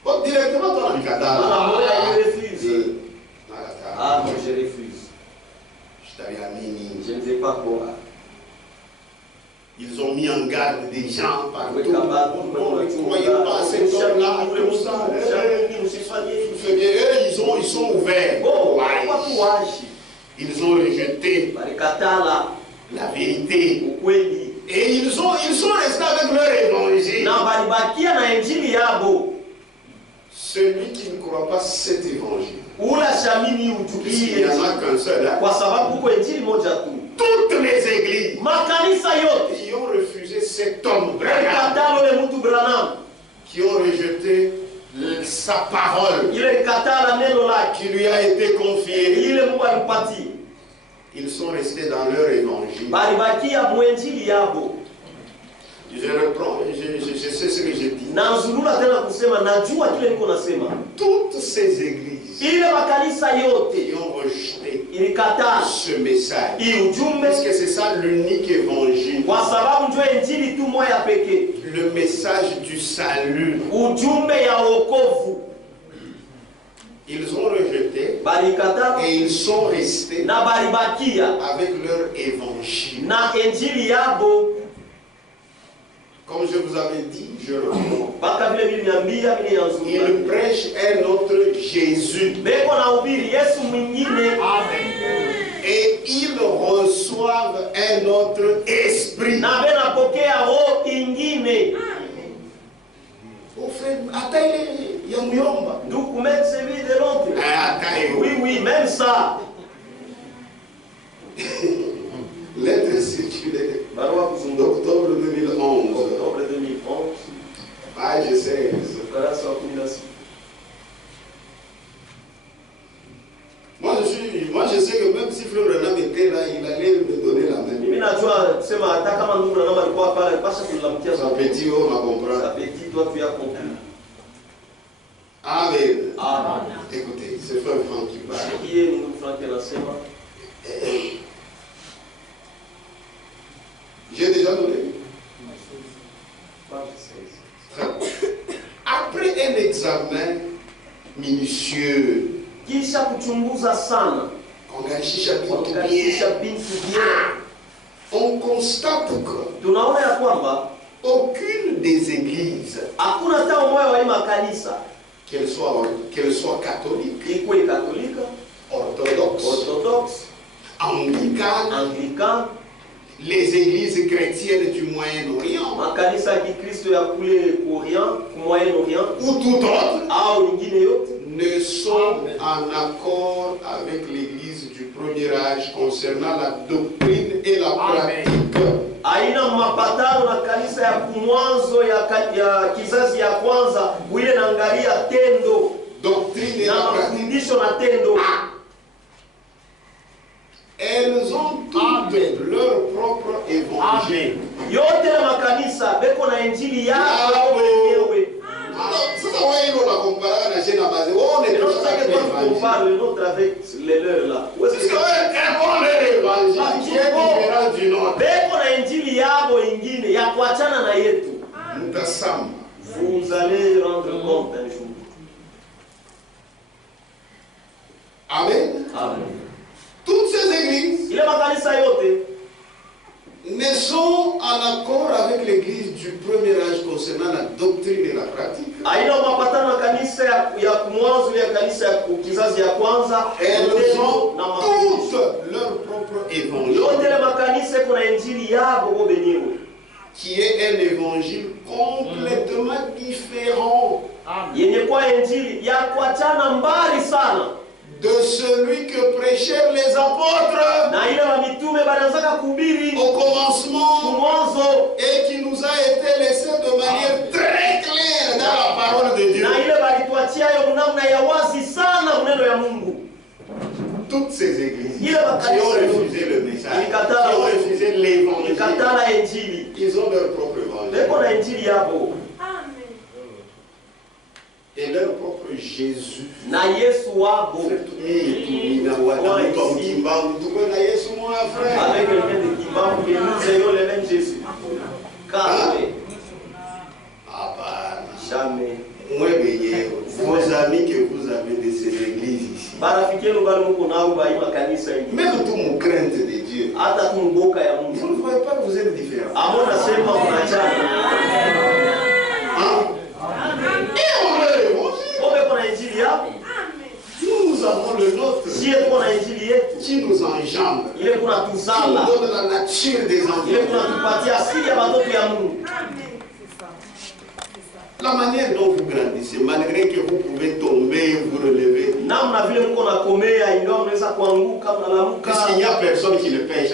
Bon, directement dans la mikatala. Je refuse. Ah, moi je refuse. Je t'avais amini. Je ne vais pas croire. Ils ont mis en garde des gens partout. Non, ne croyez pas à cet homme-là, tout ça. Ils sont ouverts. Ils ont rejeté la vérité. Et ils sont restés avec leur évangile. Celui qui ne croit pas cet évangile, il n'y en a qu'un seul. Toutes les églises qui ont refusé cet homme, qui ont rejeté sa parole qui lui a été confiée, ils sont restés dans leur évangile. Je reprends, je sais ce que je dis. Toutes ces églises qui ont rejeté ce message, parce que c'est ça l'unique évangile, le message du salut. Ils ont rejeté et ils sont restés avec leur évangile. Comme je vous avais dit, je reprends. Ils prêchent un autre Jésus. Amen. Et ils reçoivent un autre esprit. Au fait, oui, même ça. Lettre circulaire d'octobre 2011. Page 16. Moi je sais que même si Frère Branham était là, il allait me donner la main. Sa petit, on a compris. Amen. Amen. Écoutez, c'est Frère Franck qui parle. wanatukuza sana, wanakalishisha bintu bien. On constate que tunaona ya kwamba aucune des églises, hakuna hata moja wa makanisa, qu'elle soit catholique, ikuwe katolika, orthodoxe, anglican, les églises chrétiennes du Moyen-Orient, makanisa ya Kikristo ya kule Moyen-Orient, ou tout autre, au nyingine yote, ne sont en accord avec l'église du premier âge concernant la doctrine et la pratique. Aina mapatano na kanisa ya kumwanzo ya kizazi ya kwanza wile naangalia tendo, doctrine na mafundisho na tendo. Elles ont toutes leur propre évangile. Yote na makanisa beko na injili yao wenyewe. Sasa wewe ndio unakompara na jina baadhi. Wewe compare le nôtre avec les leurs là. Parce que l'évangile qui est différent du nôtre. Beko na injili yao ingine ya kuachana na yetu. Mtasama. Vous allez rendre compte un jour. Amen. Amen. Toutes ces églises ne sont en accord avec l'église du premier âge concernant la doctrine et la pratique. Elles ont toutes leur propre évangile, qui est un évangile complètement différent de celui que prêchèrent les apôtres au commencement et qui nous a été laissé de manière très claire dans la parole de Dieu. Toutes ces églises qui ont refusé le message, qui ont refusé l'évangile, ils ont leur propre évangile et leur propre Jésus. Avec le même Kimbangu, nous ayons le même Jésus. Jamais. Vos amis que vous avez de ces églises ici, même tout mon crainte de Dieu, vous ne voyez pas que vous êtes différents. Nous avons le nôtre qui nous engendre, qui nous donne la nature des enfants. La manière dont vous grandissez, malgré que vous pouvez tomber, vous relever, puisqu'il n'y a personne qui ne pêche.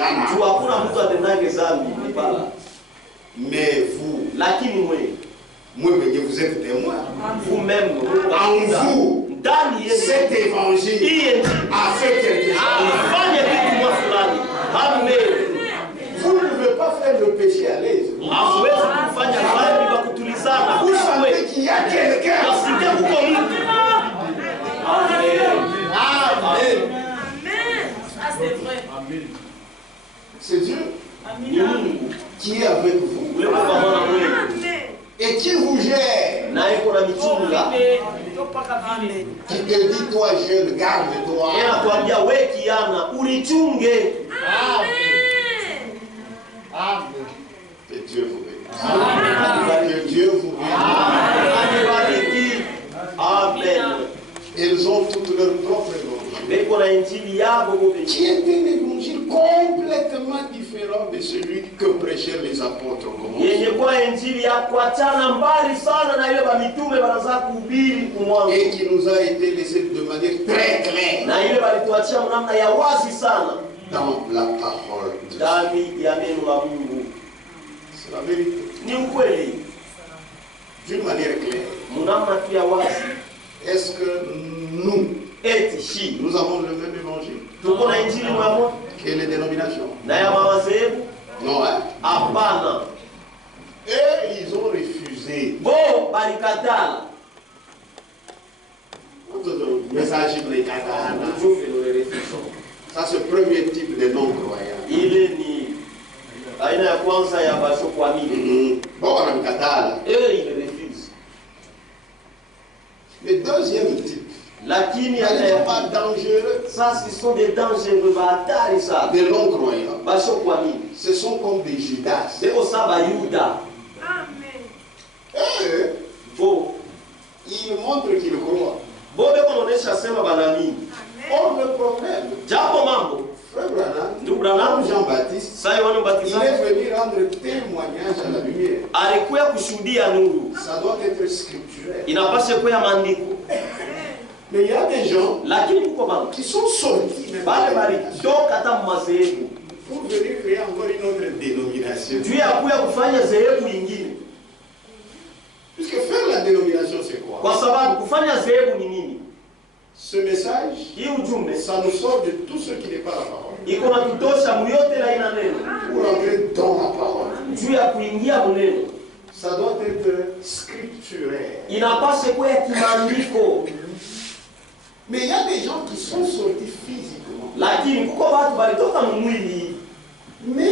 Mais vous, vous êtes témoin. Vous-même, en vous, cet évangile a fait quelque chose. Vous ne pouvez pas faire le péché à l'aise. Vous savez qu'il y a quelqu'un. Amen. C'est Dieu qui est avec vous et qui vous gère. Qui te dit, toi jeune, garde-toi. Que Dieu vous bénisse. Que Dieu vous bénisse. Amen. Ils ont toutes leur propre évangile, qui est un évangile complètement différent de celui que prêchèrent les apôtres. Et qui nous a été laissé de manière très claire dans la parole de Dieu. C'est la vérité. D'une manière claire. Est-ce que nous avons le même évangile? Quelle est les dénominations? Non, hein? Et ils ont refusé. Message ça, c'est le premier type de non-croyants. Bon, on a il refuse. le deuxième type. Lakini ils ne sont pas dangereux. Ça, ce sont des dangers. Des non-croyants. Bashokwamini. Ce sont comme des Judas. Beko saba Yuda. Amen. Bo. Ils montrent qu'ils croient. Bo beko nonesha sema banamini. Or le problème. Jambo mambo. Frère Branham. Ndugu Branham. Jean-Baptiste. Sasa Yohana Mbatizaji. Il est venu rendre témoignage à la lumière. Alikuya kushuhudia nuru. Ça doit être scripturel. Inapaswa kuwa maandiko. Mais il y a des gens Lakini kuko bantu qui sont sortis bale balitoka hata mazehebu pour venir créer encore une autre dénomination. juu ya kuya kufanya zehebu ingine. Puisque faire la dénomination, c'est quoi? Kwa sababu kufanya zehebu ni nini? Ce message, Hii ujumbe ça nous sort de tout ce qui n'est pas la parole. iko na tutosha muyote la ina neno Pour entrer dans la parole. juu ya kuingia muneno. Ça doit être scripturel. Inapaswa kuwa ya kimaandiko. Mais il y a des gens qui sont sortis physiquement. Lakini kuko watu balitoka mwili. Mais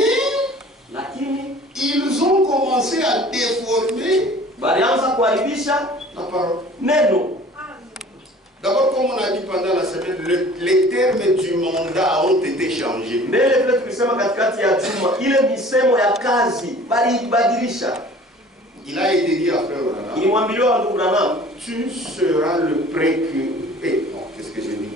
Lakini ils ont commencé à déformer balianza kuharibisha la parole. neno. D'abord, comme on a dit pendant la semaine, les termes du mandat ont été changés. Mbele vile tulisema katikati ya juma, ile misemo ya kazi balibadilisha. Il a été dit à Frère Branham, Ilimwambiliwa ndugu Branham, tu seras le précurseur. Bon, qu'est-ce que je dis?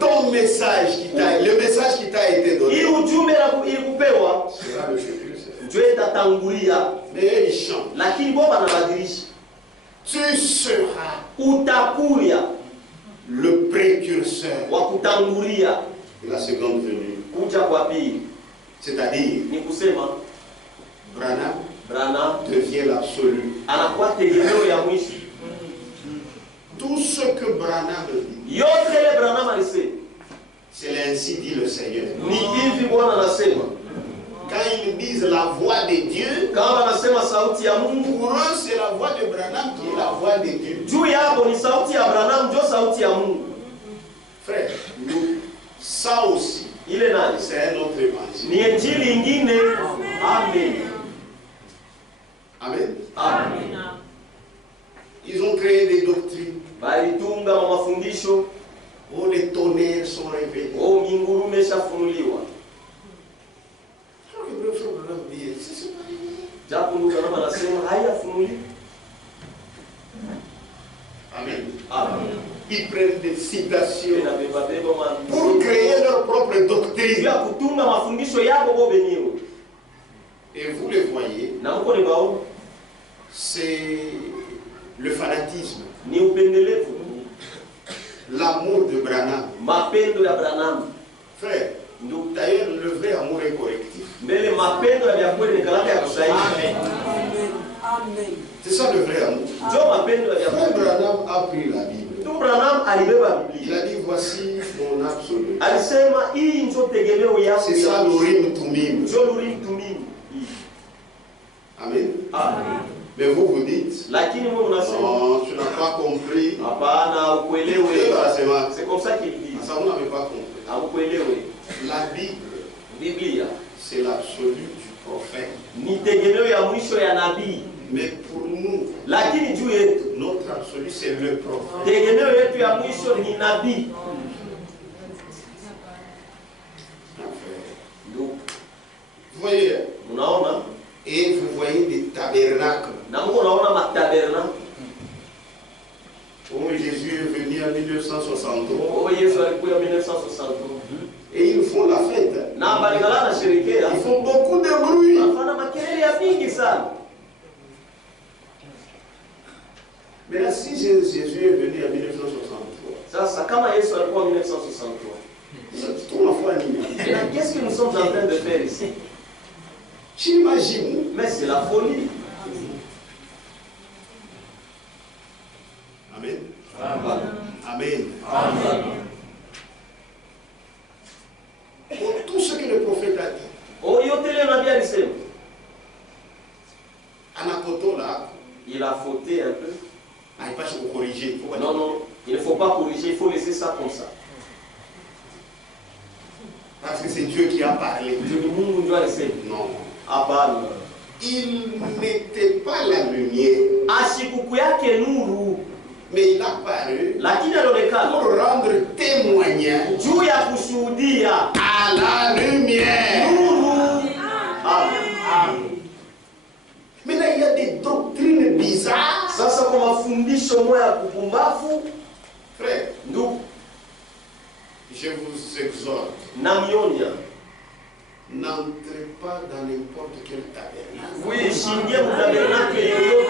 Ton message le message qui t'a été donné hii ujumbe ilikupewa sera le précurseur. ndio itatangulia, Mais il chante. lakini bo banabadilisha. Tu seras Utakuya le précurseur wa kutangulia de la seconde venue. kuja kwa pili. C'est-à-dire, Ni kusema Branham devient l'absolu. anakuwa tegemeo ya mwisho. Tout ce que Branham dit, Yote ile Branham alisema c'est ainsi dit le Seigneur. ni hivi Bwana anasema. Quand ils disent la voix de Dieu, Kama anasema sauti ya Mungu, pour eux, c'est la voix de Branham qui est la voix de Dieu. juu yako ni sauti ya Branham, ndio sauti ya Mungu. Frère, ça aussi, Ile nani? c'est un autre évangile. Ni injili ingine. Amen. Amen. Amen. Ils ont créé des doctrines. Balitunga mafundisho, Oh, les tonnerres sont révélés. oh mingurume shafunuliwa. Japo ndugu Branham anasema haiyafunuliwa. Amen. Amen. Ils prennent des citations Inabeba pour créer leur propre doctrine. ya kutunga mafundisho yabo bo benyewe. Et vous le voyez, Na mko ni baona c'est le fanatisme, ni upendelevu, l'amour de Branham. mapendo ya Branham. Frère, d'ailleurs, le vrai amour est correctif. Mbele mapendo ya kweli ni kalaka ya kusaidia. Amen. C'est ça le vrai amour. Ndio mapendo ya Frère kweli. Branham a pris la Bible. Ndugu Branham alibeba Il Biblia. a dit, voici mon absolu. Alisema hii ndio tegemeo yangu. C'est ça l'urim tumim. Ndio lurim tumini. Amen. Amen. Mais vous dites, Lakini wewe unasema non, tu n'as pas compris. hapana, ukuelewe. C'est comme ça qu'il dit. Ça, vous n'avez pas compris. Ukuelewe. La Bible, Biblia c'est l'absolu du prophète. ni tegemeo ya mwisho ya nabii. Mais pour nous, Lakini juu yetu notre absolu, c'est le prophète. tegemeo yetu ya mwisho ni nabii. Ndugu, Vous voyez, unaona? et vous voyez des tabernacles. Na mko unaona mataberna. Oh, Jésus est venu en 1963 Oh, Yesu alikuja 1963. et ils font la fête. Na balingala na sherekea. Ils font beaucoup de bruit. Wanafanya makelele ya mingi sana. Mais là, si Jésus est venu en 1963, Sasa kama Yesu alikuwa 1963. c'est ton enfant animé. Qu'est-ce que nous sommes en train de faire ici? J'imagine. Mais c'est la folie. Amen. Amen. Amen. Amen. Pour tout ce que le prophète a dit, Oh, yote leo nabii alisema. Anakoto là, Il a fauté un peu. il pas se corriger. Non, non, il ne faut pas corriger, il faut laisser ça comme ça. Parce que c'est Dieu qui a parlé. Mungu ndio alisema. Non. Hapana. Il n'était pas la lumière. Ashikuku yake nuru. Mais il a paru lakini alionekana pour rendre témoignage juu ya kushuhudia à la lumière. nuru. Amen. Maintenant, il y a des doctrines bizarres. Sasa kwa mafundisho moya ya kupumbafu, Frère, ndugu, je vous exhorte, namionya n'entrez pas dans n'importe quel tabernacle. uishingie mtabernake yoyote.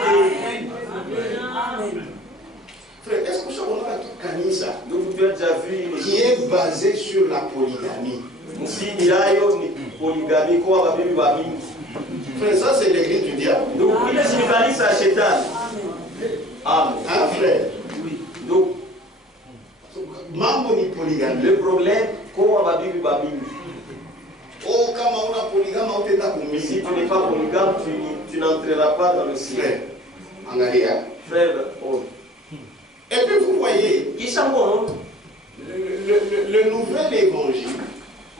Frère, est-ce que on a tout kanisa Ndugu, tu as déjà vu qui est basé sur la polygamie? msingi yayo ni poligami kwa babibi wa mingi. Frère, ça c'est l'église du diable. Ndugu, ile si kanisa ya shetani. Amen. Hein, frère? Ndugu, Mambo ni polygamie. le problème kwa babibi wa mingi. Oh, kama una polygame, utaenda Si kumisi. tu n'es pas polygame, tu n'entreras pas dans le ciel. Frère, angalia. Frère, oh. Et puis vous voyez, Kisha mkono le nouvel évangile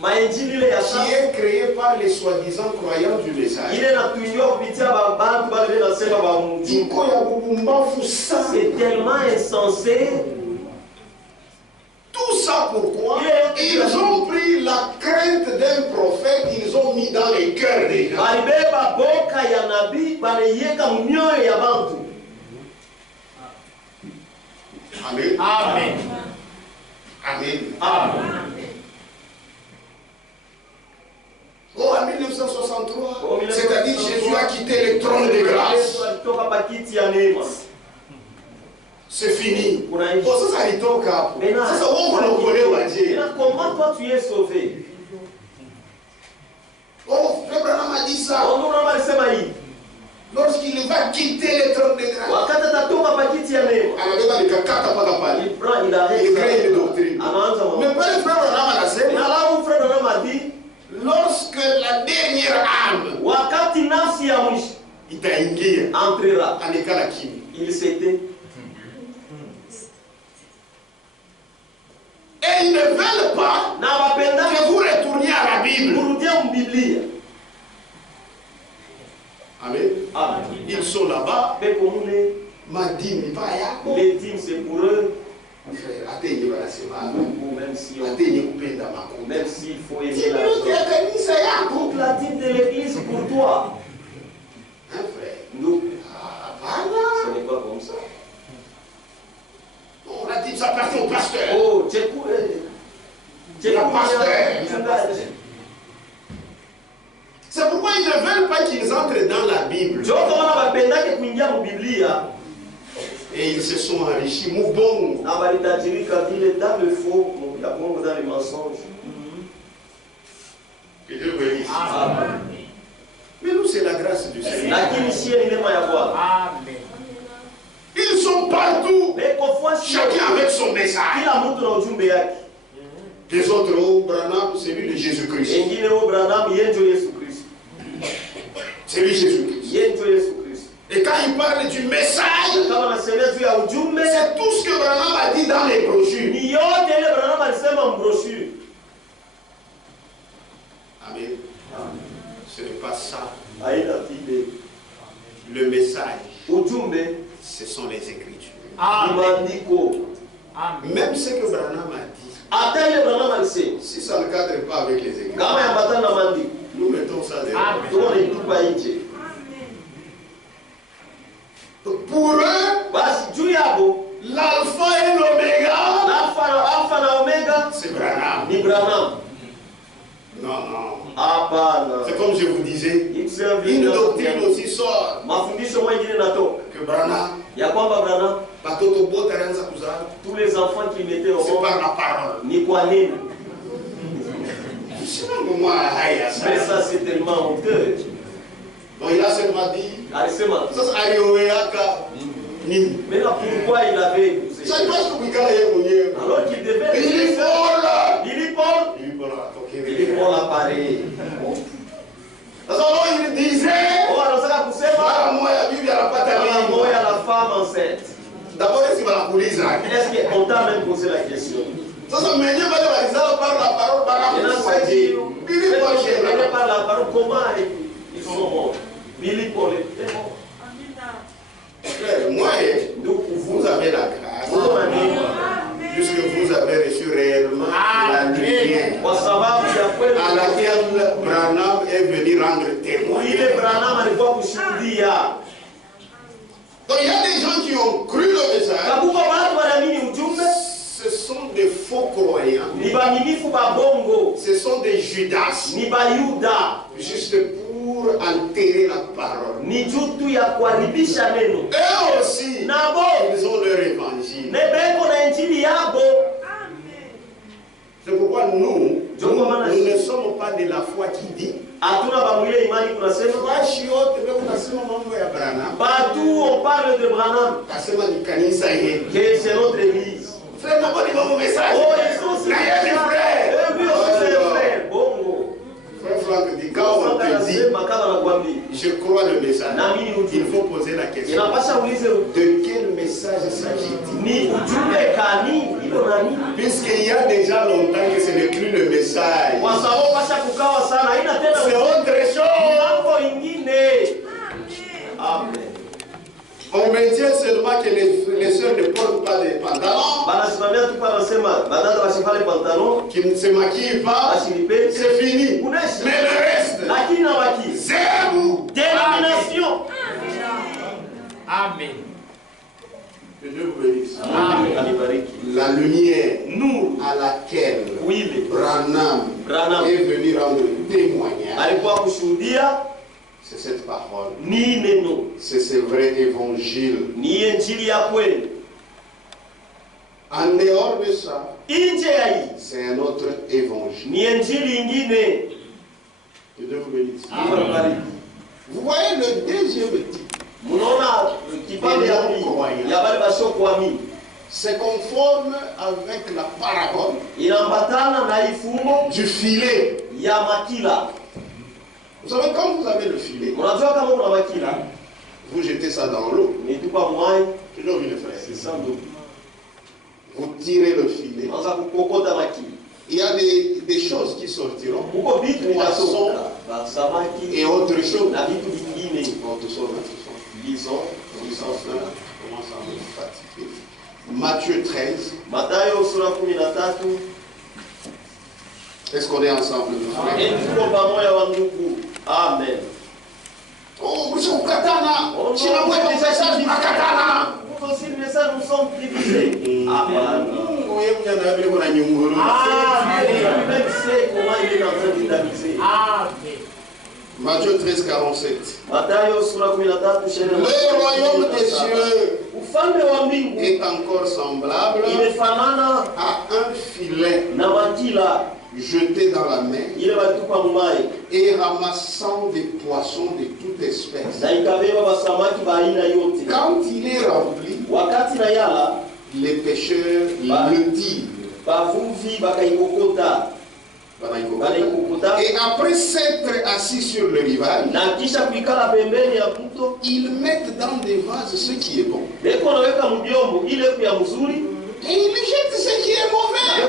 mainjili ile ya qui sasa est créé par les soi-disant croyants du message. ile natuingia kupitia bantu bale nasema ba Mungu. Iko ya bubumbafu sana. C'est tellement insensé. Tout ça pourquoi? Ils ont pris la crainte d'un prophète, ils ont mis dans les cœurs des gens. Balibeba boka ya nabii baliyeka mnyoyo ya bantu. Amen. Amen. Amen. Amen. Oh, en 1963, c'est-à-dire Jésus a quitté le trône de grâce. C'est fini. Oh, ça, ça litoka. Ça, on connaît Dieu. Comment toi tu es sauvé? Oh, Frère Branham a dit ça. Lorsqu'il va quitter le trône de grâce, Il prend, il arrête. il crée une doctrine. Anaanza Mais pas le Frère Branham a dit, alafu Frère Branham a dit, lorsque la dernière âme wakati nafsi ya mwisho itaingia entrera, anekala kimi, il s'était. et ils ne veulent pas Na wapenda que vous retourniez à la Bible. kurudia mbiblia. Amen. Amen. Ils sont là-bas. Peko mule, Madini ni pas yako. les dîmes c'est pour eux. Frère, atenye wanasema. Ou même si on, Atenye kupenda makuu. même s'il faut aimer C'est la mieux que chose. kanisa yako. Toute la dîme de l'église pour toi. Hein, frère? Nous, Hapana. ce n'est pas comme ça. On a dit ça appartient au pasteur. Oh, C'est pourquoi ils ne veulent pas qu'ils entrent dans la Bible. Et ils se sont enrichis. Moubon. Dans le faux, dans les mensonges. Que Dieu bénisse. Mais nous, c'est la grâce du Seigneur. Ils sont partout. Chacun avec son message. Des autres, oh, Branham, c'est lui de Jésus-Christ. C'est lui Jésus-Christ. Et quand il parle du message, c'est tout ce que Branham a dit dans les brochures. Amen. Ce n'est pas ça. Le message, ce sont les Écritures. Même ce que Branham a dit, si ça ne cadre pas avec les Écritures, nous mettons ça derrière. Pour eux, l'alpha et l'oméga, c'est Branham. Non. C'est comme je vous disais, une doctrine aussi sort que Branham, tous les enfants qui mettaient au c'est monde, par la parole. ni kwa nini. Mais ça c'est tellement honteux. Donc il a seulement dit, Alisema, ça c'est Arioéaka. mais là pourquoi il avait épousé? Ça il passe pour Mikael. Alors qu'il devait Billy Paul. Billy Paul appareil. Alors il disait, Oh, anataka kusema moi la Bible anapata kama mimba. moya la femme enceinte. D'abord est-ce qu'il va la coulisser? Est-ce qu'on t'a même posé la question? Sasa mwenye bale walizao par la parole Il y en a quoi banakusaji. dire? Billy Paul Mais par la parole, comment ils sont morts? Billy Paul est mort. Frère, moi, vous avez la grâce. laquelle Branham est venu rendre témoin. Donc il y a des gens qui ont cru le message. Ce sont des faux croyants. Ce sont des Judas. Juste pour enterrer la parole. Eux aussi, ils ont leur évangile. C'est pourquoi nous ne sommes pas de la foi qui dit. Partout on parle de Branham. Que c'est notre église. Frère, n'a pas dit mon message. Oh, ils sont aussi des frères. Eux aussi des frères. Bongo. Frère Franck dit, quand on te dit, je crois le message, il faut poser la question. De quel message s'agit-il? Puisqu'il y a déjà longtemps que ce n'est plus le message. C'est autre chose. Amen. On maintient seulement que les sœurs ne portent pas de pantalons, qu'ils ne se maquillent pas, c'est fini. Mais le reste, c'est vous. Dénomination. Amen. Que Dieu vous bénisse. Amen. La lumière à laquelle Branham est venu rendre témoignage, c'est cette parole. C'est ce vrai évangile. En dehors de ça, c'est un autre évangile. Que Dieu vous bénisse. Vous voyez le deuxième type. C'est conforme avec la parabole du filet. Vous savez, quand vous avez le filet, vous jetez ça dans l'eau. Je l'ai oublié, frère. Vous tirez le filet. Il y a des choses qui sortiront. Poissons et autres choses. Lisons, commence à me fatiguer. Matthieu 13. Est-ce qu'on est ensemble? Amen. Oh, vous êtes au katana. Si la boîte de message, ma katana. Nous aussi, les messages, nous sommes divisés. Amen. Même sait comment il est en train de t'aviser. Matthieu 13, 47. Le royaume des cieux est encore semblable à un filet jeté dans la mer et ramassant des poissons de toute espèce. Quand il est rempli, les pêcheurs le tirent. Et après s'être assis sur le rivage, ils mettent dans des vases ce qui est bon. Et ils jettent ce qui est mauvais.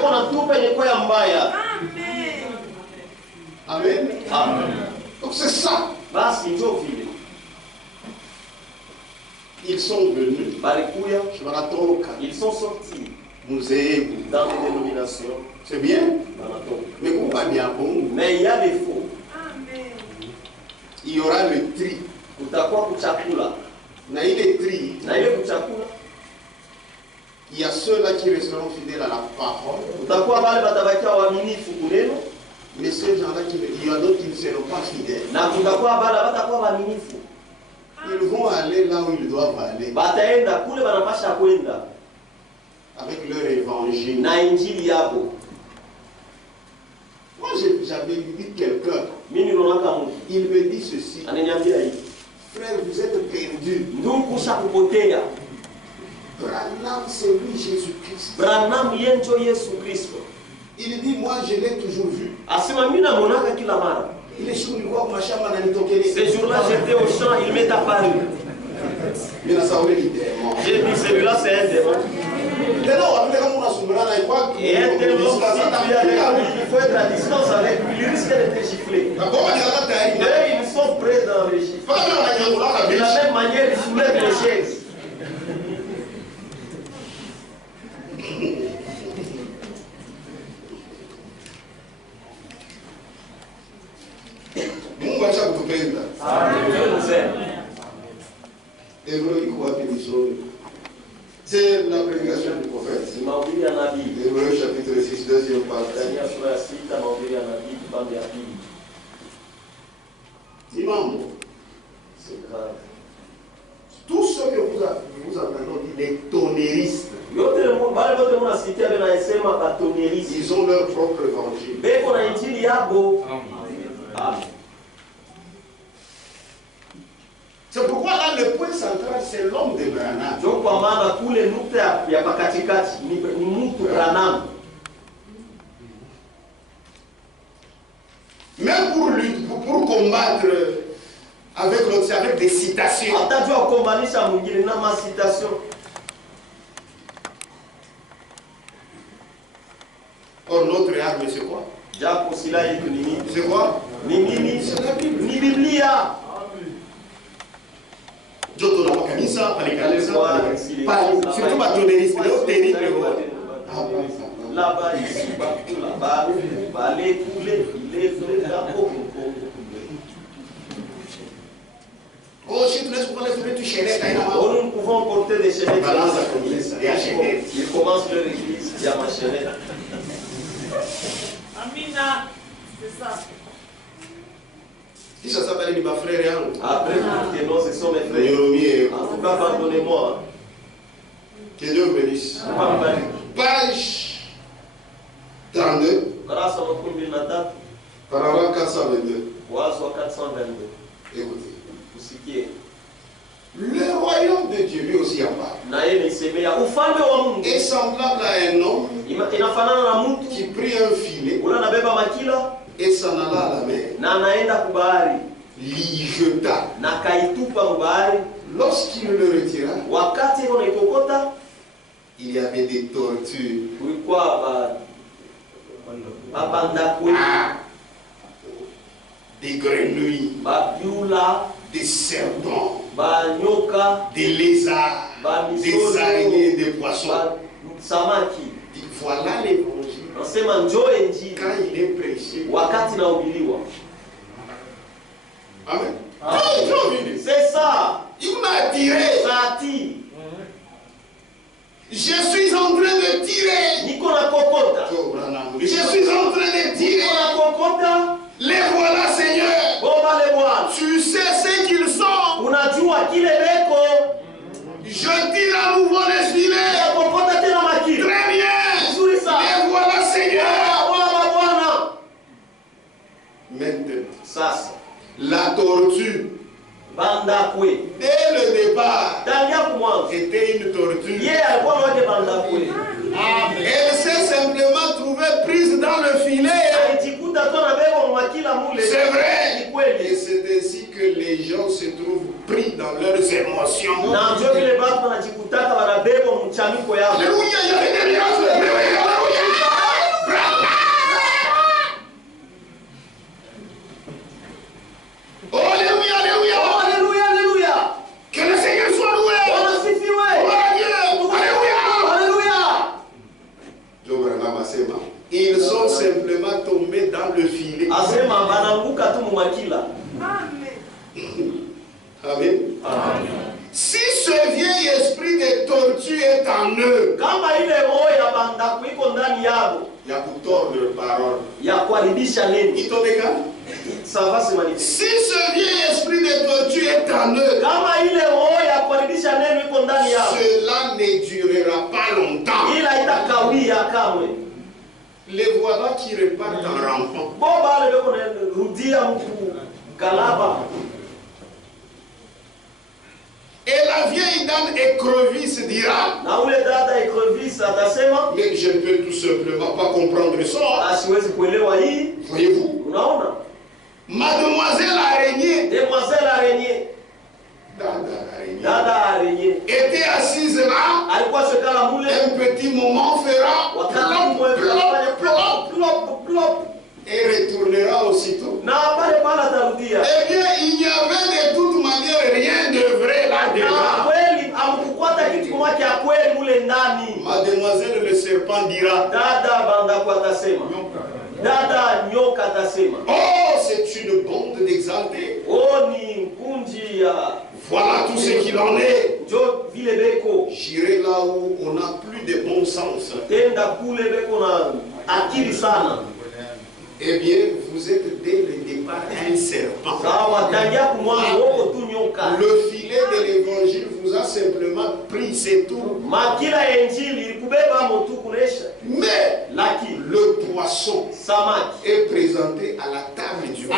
Amen. Amen. Donc c'est ça. Ils sont venus. Ils sont sortis nous dans les dénominations. C'est bien. Mais on va bien bon. Mais il y a des faux. Il y aura le tri. Na ile tri. Il y a ceux-là qui resteront fidèles à la parole. Mais ces gens-là, il y a d'autres qui ne seront pas fidèles. Ils vont aller là où ils doivent aller. Avec leur évangile. Moi, j'avais dit quelqu'un. Il me dit ceci. Frère, vous êtes perdus. Branham, c'est lui Jésus-Christ. Il dit, moi, je l'ai toujours vu. Ce jour-là, j'étais au champ, il m'est apparu. J'ai dit, celui-là, c'est un démon. Et un démon, il faut être à distance avec lui, il risque de te gifler. Et ils sont prêts dans le gifler. De la même manière, ils soulèvent les chaises. anatupenda. Hébreu iko wapi nisome? C'est la prédication du prophète. Hébreu chapitre 6, deuxième partie. Imam, c'est grave. Tous ceux que vous entendez dire les tonnéristes, ils ont leur propre évangile. C'est pourquoi là le point central c'est l'homme de Branham. Même pour combattre avec l'autre, avec des citations. Or notre arme c'est quoi? C'est quoi? C'est la Bible. Surtout ma tonneriste, c'est terrible. Là-bas, ici, partout, là-bas, aller couler, oh, si tu laisses pour les tu chaînettes, nous pouvons porter des chaînettes. Ils commencent leur église, il y a ma chaînette. Amina, c'est ça. Si ça s'appelle ma frère, après, que non, ce sont mes frères. En tout cas, pardonnez-moi. Que Dieu vous bénisse. Page 32. Paragraphe 422. Écoutez. Le royaume de Dieu lui aussi apparaît. Est semblable à un homme qui prit un filet et s'en alla à la mer. L'y jeta. Lorsqu'il le retira, il y avait des tortues. Des grenouilles, des serpents, des lézards, des araignées, des poissons. Voilà l'évangile quand il est prêché. Amen. C'est ça. Il m'a attiré. Ça attire. Je suis en train de tirer. Je suis en train de tirer. Les voilà, Seigneur. Tu sais ce qu'ils sont. Je tire à nouveau les filets. Très bien. Les voilà, Seigneur. Maintenant, la tortue, dès le départ, était une tortue. Elle s'est simplement trouvée prise dans le filet. C'est vrai. Et c'est ainsi que les gens se trouvent pris dans leurs émotions. Alléluia. Alléluia. Que le Seigneur soit loué. Ils sont simplement tombés dans le filet. Amen. Si ce vieil esprit de tortue est en eux, il y a pour tordre parole. Ça va se manifester. Si ce vieil esprit de tortue est en eux, cela ne durera pas longtemps. Les voilà qui repartent en rampant. Et la vieille dame écrevisse dira, mais je ne peux tout simplement pas comprendre ça. Voyez-vous? Mademoiselle araignée, Dada araignée était assise là. Un petit moment fera plop, et retournera aussitôt. Eh bien, il n'y avait de toute manière rien de vrai là-dedans. Mademoiselle le serpent dira, oh, c'est une bande d'exaltés. Oh, Voilà tout ce qu'il en est. J'irai là où on n'a plus de bon sens. Eh bien, vous êtes dès le départ un serpent. Le filet de l'évangile vous a simplement pris, c'est tout. Mais le poisson est présenté à la table du roi.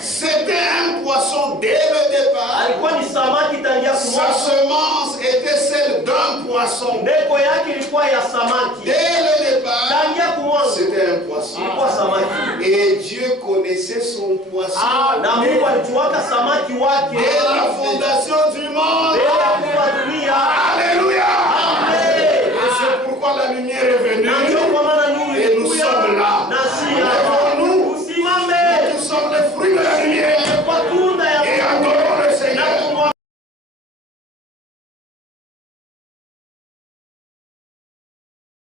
C'était un poisson dès le départ. Sa semence était celle d'un poisson. Dès le départ, c'était un poisson. Et Dieu connaissait son poisson dès la fondation du monde. Alléluia. Et c'est pourquoi la lumière est venue.